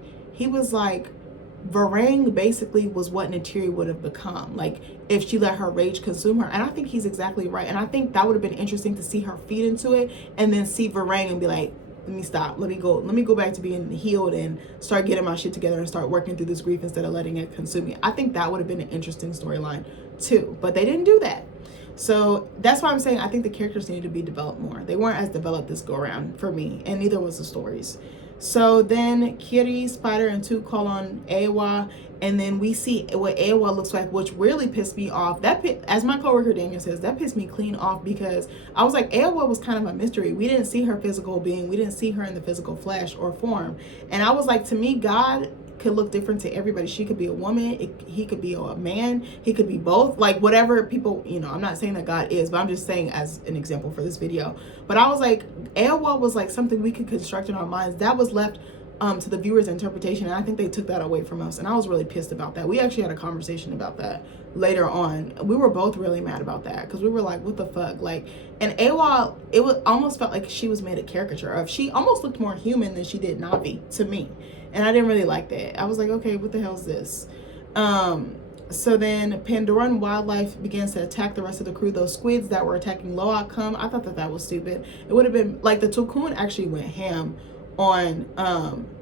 Varang basically was what Neytiri would have become, like, if she let her rage consume her. And I think he's exactly right. And I think that would have been interesting to see her feed into it, and then see Varang and be like, let me stop. Let me go back to being healed and start getting my shit together and start working through this grief instead of letting it consume me. I think that would have been an interesting storyline too. But they didn't do that. So that's why I'm saying I think the characters needed to be developed more. They weren't as developed this go around for me, and neither was the stories. So then Kiri, Spider, and Took call on Eywa, and then we see what Eywa looks like, which really pissed me off. As my coworker Daniel says, that pissed me clean off, because I was like, Eywa was kind of a mystery. We didn't see her physical being. We didn't see her in the physical flesh or form. And I was like, to me, God could look different to everybody. She could be a woman, he could be a man, he could be both, like whatever people, I'm not saying that God is, but I'm just saying as an example for this video. But I was like, Eywa was like something we could construct in our minds. That was left to the viewer's interpretation, and I think they took that away from us, and I was really pissed about that. We actually had a conversation about that later on. We were both really mad about that, because we were like, what the fuck? Like, and Eywa, almost felt like she was made a caricature of. She almost looked more human than she did Na'vi to me, and I didn't really like that. I was like, okay, what the hell is this? So then Pandoran wildlife begins to attack the rest of the crew. Those squids that were attacking Loak come. I thought that was stupid. It would have been like the Tulkun actually went ham on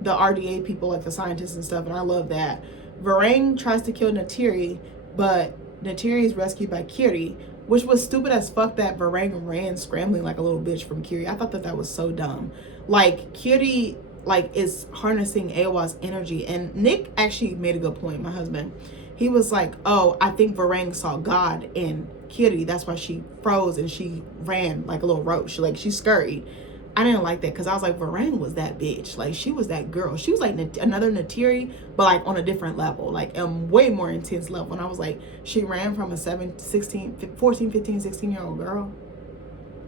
the RDA people, like the scientists and stuff, and I love that. Varang tries to kill Neytiri, but Neytiri is rescued by Kiri, which was stupid as fuck that Varang ran scrambling like a little bitch from Kiri. I thought that was so dumb. Like, Kiri is harnessing Eywa's energy, and Nick actually made a good point, my husband. He was like, oh, I think Varang saw God in Kiri. That's why she froze and she ran like a little roach. She scurried. I didn't like that, because I was like, Varang was that bitch. Like, she was that girl. She was like another Neytiri, but like on a different level, like a way more intense level. And I was like, she ran from a 14, 15, 16-year-old girl.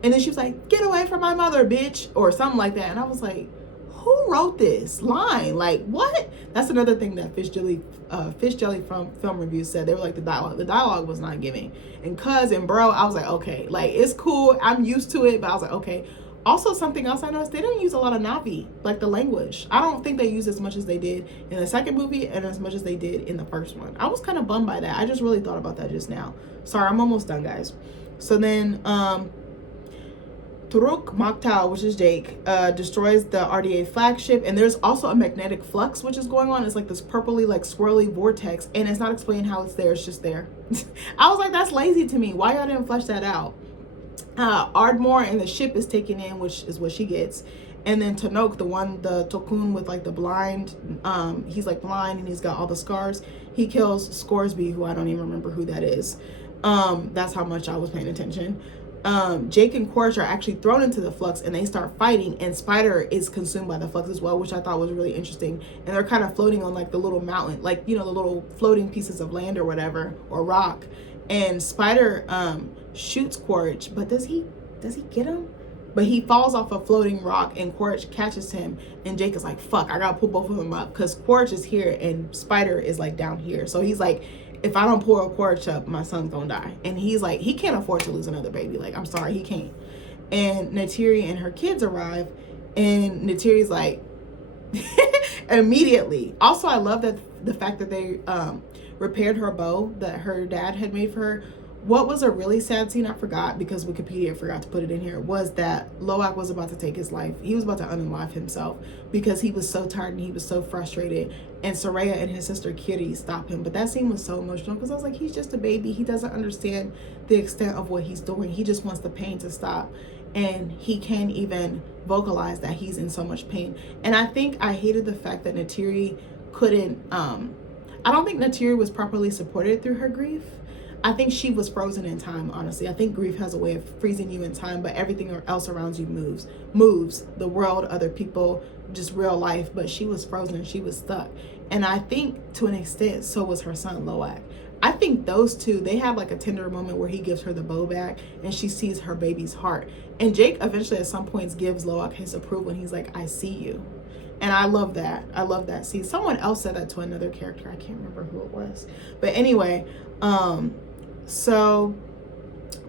And then she was like, get away from my mother, bitch, or something like that. And I was like, who wrote this line? Like, what? That's another thing that Fish Jelly from Film Reviews said. They were like, the dialogue was not giving. And cuz and bro, I was like, okay, like, it's cool, I'm used to it, but I was like, okay. Also, something else I noticed, they didn't use a lot of Na'vi, like the language. I don't think they used as much as they did in the second movie and as much as they did in the first one. I was kind of bummed by that. I just really thought about that just now. Sorry, I'm almost done, guys. So then Turuk Maktal, which is Jake, destroys the RDA flagship, and there's also a magnetic flux which is going on. It's like this purpley, like swirly vortex, and it's not explained how it's there. It's just there. I was like, that's lazy to me. Why y'all didn't flesh that out? Ardmore and the ship is taken in, which is what she gets. And then Tanoke, the Tulkun with like the blind, he's like blind and he's got all the scars. He kills Scoresby, who I don't even remember who that is. That's how much I was paying attention. Jake and Quaritch are actually thrown into the flux, and they start fighting, and Spider is consumed by the flux as well, which I thought was really interesting. And they're kind of floating on like the little mountain, like, the little floating pieces of land or whatever, or rock. And Spider shoots Quaritch, but does he get him? But he falls off a floating rock, and Quaritch catches him, and Jake is like, fuck, I gotta pull both of them up, because Quaritch is here and Spider is like down here. So he's like, if I don't pull Quaritch up, my son's gonna die. And he's like, he can't afford to lose another baby. Like, I'm sorry, he can't. And Neytiri and her kids arrive, and Neytiri's like, immediately. Also, I love that the fact that they repaired her bow that her dad had made for her. What was a really sad scene, I forgot because Wikipedia forgot to put it in here, was that Loak was about to take his life. He was about to unalive himself because he was so tired and he was so frustrated. And Soraya and his sister Kiri stopped him. But that scene was so emotional because I was like, he's just a baby. He doesn't understand the extent of what he's doing. He just wants the pain to stop. And he can't even vocalize that he's in so much pain. And I think I hated the fact that Neytiri couldn't, I don't think Neytiri was properly supported through her grief. I think she was frozen in time, honestly. I think grief has a way of freezing you in time, but everything else around you moves. The world, other people, just real life. But she was frozen and she was stuck. And I think to an extent, so was her son, Loak. I think those two, they have like a tender moment where he gives her the bow back and she sees her baby's heart. And Jake eventually at some points gives Loak his approval and he's like, I see you. And I love that. I love that scene. Someone else said that to another character. I can't remember who it was. But anyway, so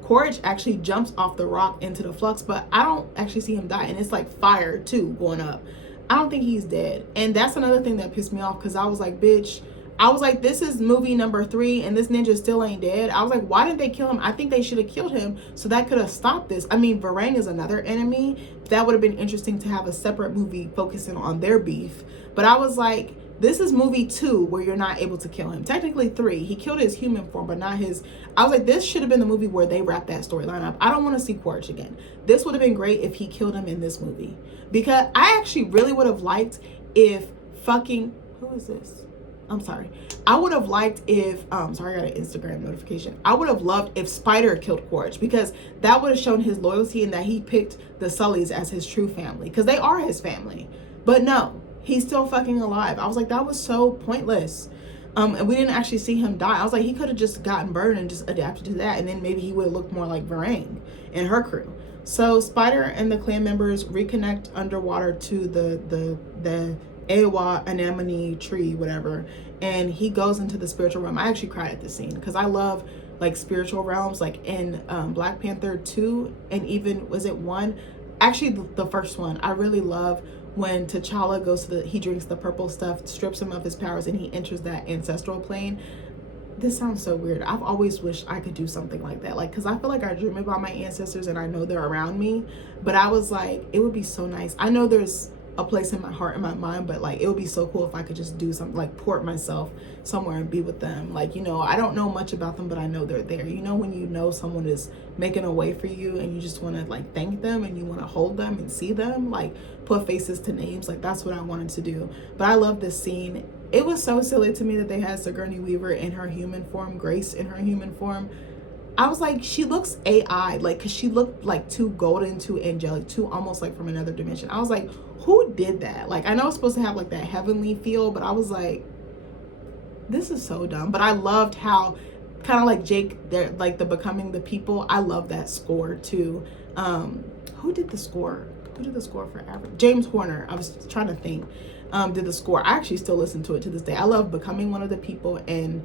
Quaritch actually jumps off the rock into the flux, but I don't actually see him die. And it's like fire too going up. I don't think he's dead. And that's another thing that pissed me off because I was like, bitch, I was like, this is movie number 3 and this ninja still ain't dead. I was like, why didn't they kill him? I think they should have killed him so that could have stopped this. I mean, Varang is another enemy. That would have been interesting to have a separate movie focusing on their beef. But I was like, this is movie 2 where you're not able to kill him. Technically 3. He killed his human form, but not his. I was like, this should have been the movie where they wrap that storyline up. I don't want to see Quaritch again. This would have been great if he killed him in this movie. Because I actually really would have liked if fucking, who is this? I'm sorry. I would have liked if, sorry, I got an Instagram notification. I would have loved if Spider killed Quaritch because that would have shown his loyalty and that he picked the Sullys as his true family because they are his family. But no, he's still fucking alive. I was like, that was so pointless. And we didn't actually see him die. I was like, he could have just gotten burned and just adapted to that. And then maybe he would have looked more like Varang and her crew. So Spider and the clan members reconnect underwater to the Ewa anemone tree, whatever, and he goes into the spiritual realm. I actually cried at this scene because I love like spiritual realms, like in Black Panther 2 and even was it 1? Actually, the first one. I really love when T'Challa goes to he drinks the purple stuff, strips him of his powers, and he enters that ancestral plane. This sounds so weird. I've always wished I could do something like that, like because I feel like I dream about my ancestors and I know they're around me, but I was like, it would be so nice. I know there's a place in my heart and my mind, but like it would be so cool if I could just do something like port myself somewhere and be with them. Like, you know, I don't know much about them, but I know they're there. You know, when you know someone is making a way for you and you just want to like thank them and you want to hold them and see them, like put faces to names. Like that's what I wanted to do. But I love this scene. It was so silly to me that they had Sigourney Weaver in her human form, Grace in her human form. I was like, she looks AI, like, because she looked like too golden, too angelic, too almost like from another dimension. I was like, who did that? Like, I know it's supposed to have like that heavenly feel, but I was like, this is so dumb. But I loved how kind of like Jake, they're like the Becoming the People. I love that score too. Who did the score? Who did the score for Avatar? James Horner. I was trying to think. Did the score. I actually still listen to it to this day. I love Becoming One of the People and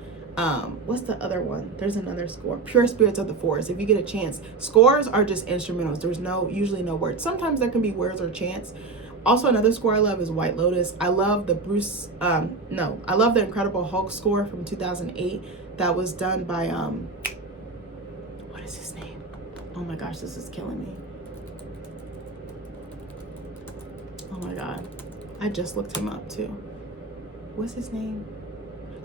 what's the other one? There's another score, Pure Spirits of the Forest. If you get a chance, scores are just instrumentals. There's usually no words. Sometimes there can be words or chants. Also, another score I love is White Lotus. I love the I love the Incredible Hulk score from 2008 that was done by what is his name? Oh my gosh, this is killing me. Oh my god, I just looked him up too. What's his name?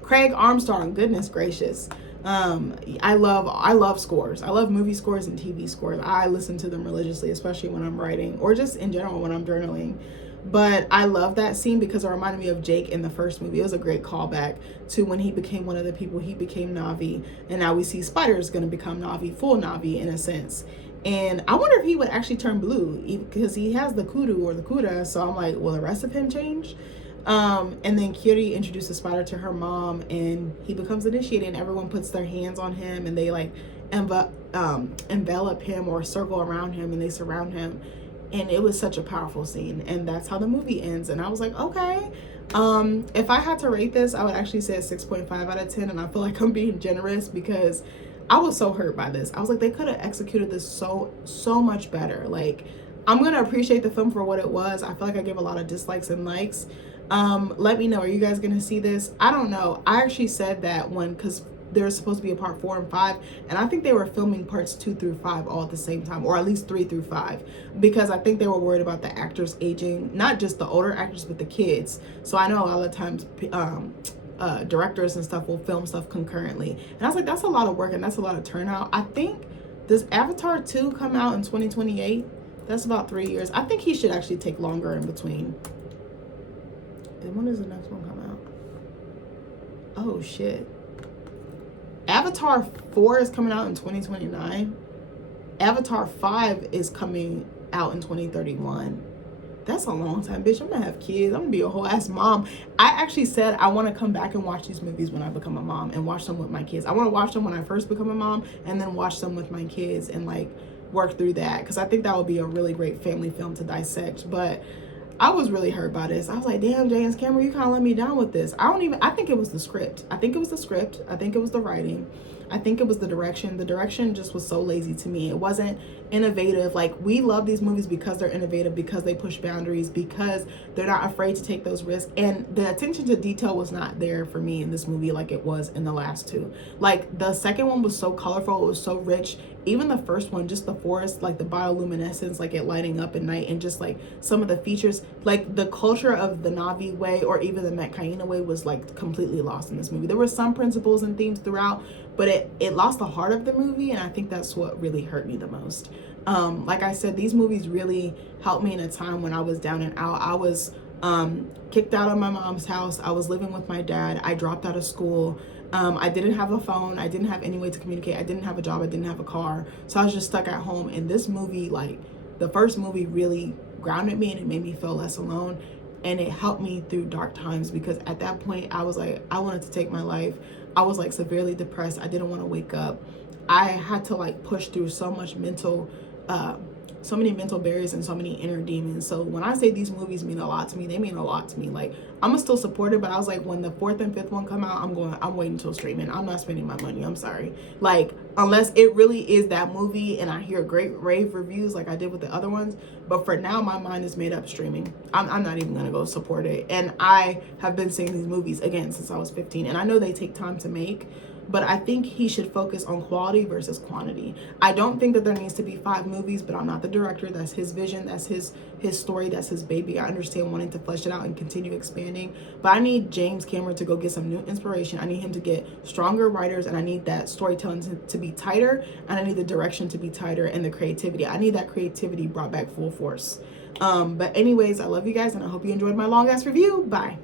Craig Armstrong. Goodness gracious. I love scores. I love movie scores and TV scores. I listen to them religiously, especially when I'm writing or just in general when I'm journaling. But I love that scene because it reminded me of Jake in the first movie. It was a great callback to when he became one of the people. He became Na'vi, and now we see Spider is going to become Na'vi, full Na'vi in a sense. And I wonder if he would actually turn blue because he has the kudu or the kuda. So I'm like, will the rest of him change? And then Kiri introduces Spider to her mom and he becomes initiated and everyone puts their hands on him and they like envelop him or circle around him and they surround him. And it was such a powerful scene. And that's how the movie ends. And I was like, okay. If I had to rate this, I would actually say a 6.5 out of 10. And I feel like I'm being generous because I was so hurt by this. I was like, they could have executed this so much better. Like, I'm going to appreciate the film for what it was. I feel like I gave a lot of dislikes and likes. Let me know, are you guys gonna see this? I don't know. I actually said that because there's supposed to be a part 4 and 5, and I think they were filming parts 2 through 5 all at the same time, or at least 3 through 5, because I think they were worried about the actors aging, not just the older actors but the kids. So I know a lot of times directors and stuff will film stuff concurrently, and I was like, that's a lot of work and that's a lot of turnout. I think, does Avatar 2 come out in 2028? That's about 3 years. I think he should actually take longer in between. And when does the next one come out? Oh shit. Avatar 4 is coming out in 2029. Avatar 5 is coming out in 2031. That's a long time, bitch. I'm gonna have kids. I'm gonna be a whole ass mom. I actually said I want to come back and watch these movies when I become a mom and watch them with my kids. I want to watch them when I first become a mom and then watch them with my kids and like work through that, because I think that would be a really great family film to dissect. But I was really hurt by this. I was like, damn, James Cameron, you kind of let me down with this. I think it was the script. I think it was the script. I think it was the writing. I think it was the direction. The direction just was so lazy to me. It wasn't innovative. Like, we love these movies because they're innovative, because they push boundaries, because they're not afraid to take those risks. And the attention to detail was not there for me in this movie like it was in the last two. Like, the second one was so colorful. It was so rich. Even the first one, just the forest, like the bioluminescence, like it lighting up at night, and just like some of the features, like the culture of the Na'vi way or even the Metkayina way was like completely lost in this movie. There were some principles and themes throughout, but it lost the heart of the movie, and I think that's what really hurt me the most. Like I said, these movies really helped me in a time when I was down and out. I was kicked out of my mom's house. I was living with my dad. I dropped out of school. I didn't have a phone. I didn't have any way to communicate. I didn't have a job. I didn't have a car. So I was just stuck at home. And this movie, like the first movie, really grounded me and it made me feel less alone. And it helped me through dark times, because at that point I was like, I wanted to take my life. I was like severely depressed. I didn't want to wake up. I had to like push through so many mental barriers and so many inner demons. So when I say these movies mean a lot to me, they mean a lot to me. Like, I'm gonna still support it, but I was like, when the fourth and fifth one come out, I'm waiting till streaming. I'm not spending my money. I'm sorry. Like, unless it really is that movie and I hear great rave reviews like I did with the other ones. But for now, my mind is made up streaming. I'm not even gonna go support it. And I have been seeing these movies again since I was 15, and I know they take time to make, but I think he should focus on quality versus quantity. I don't think that there needs to be 5 movies, but I'm not the director. That's his vision. That's his story. That's his baby. I understand wanting to flesh it out and continue expanding, but I need James Cameron to go get some new inspiration. I need him to get stronger writers, and I need that storytelling to be tighter, and I need the direction to be tighter, and the creativity. I need that creativity brought back full force. But anyways, I love you guys, and I hope you enjoyed my long ass review. Bye.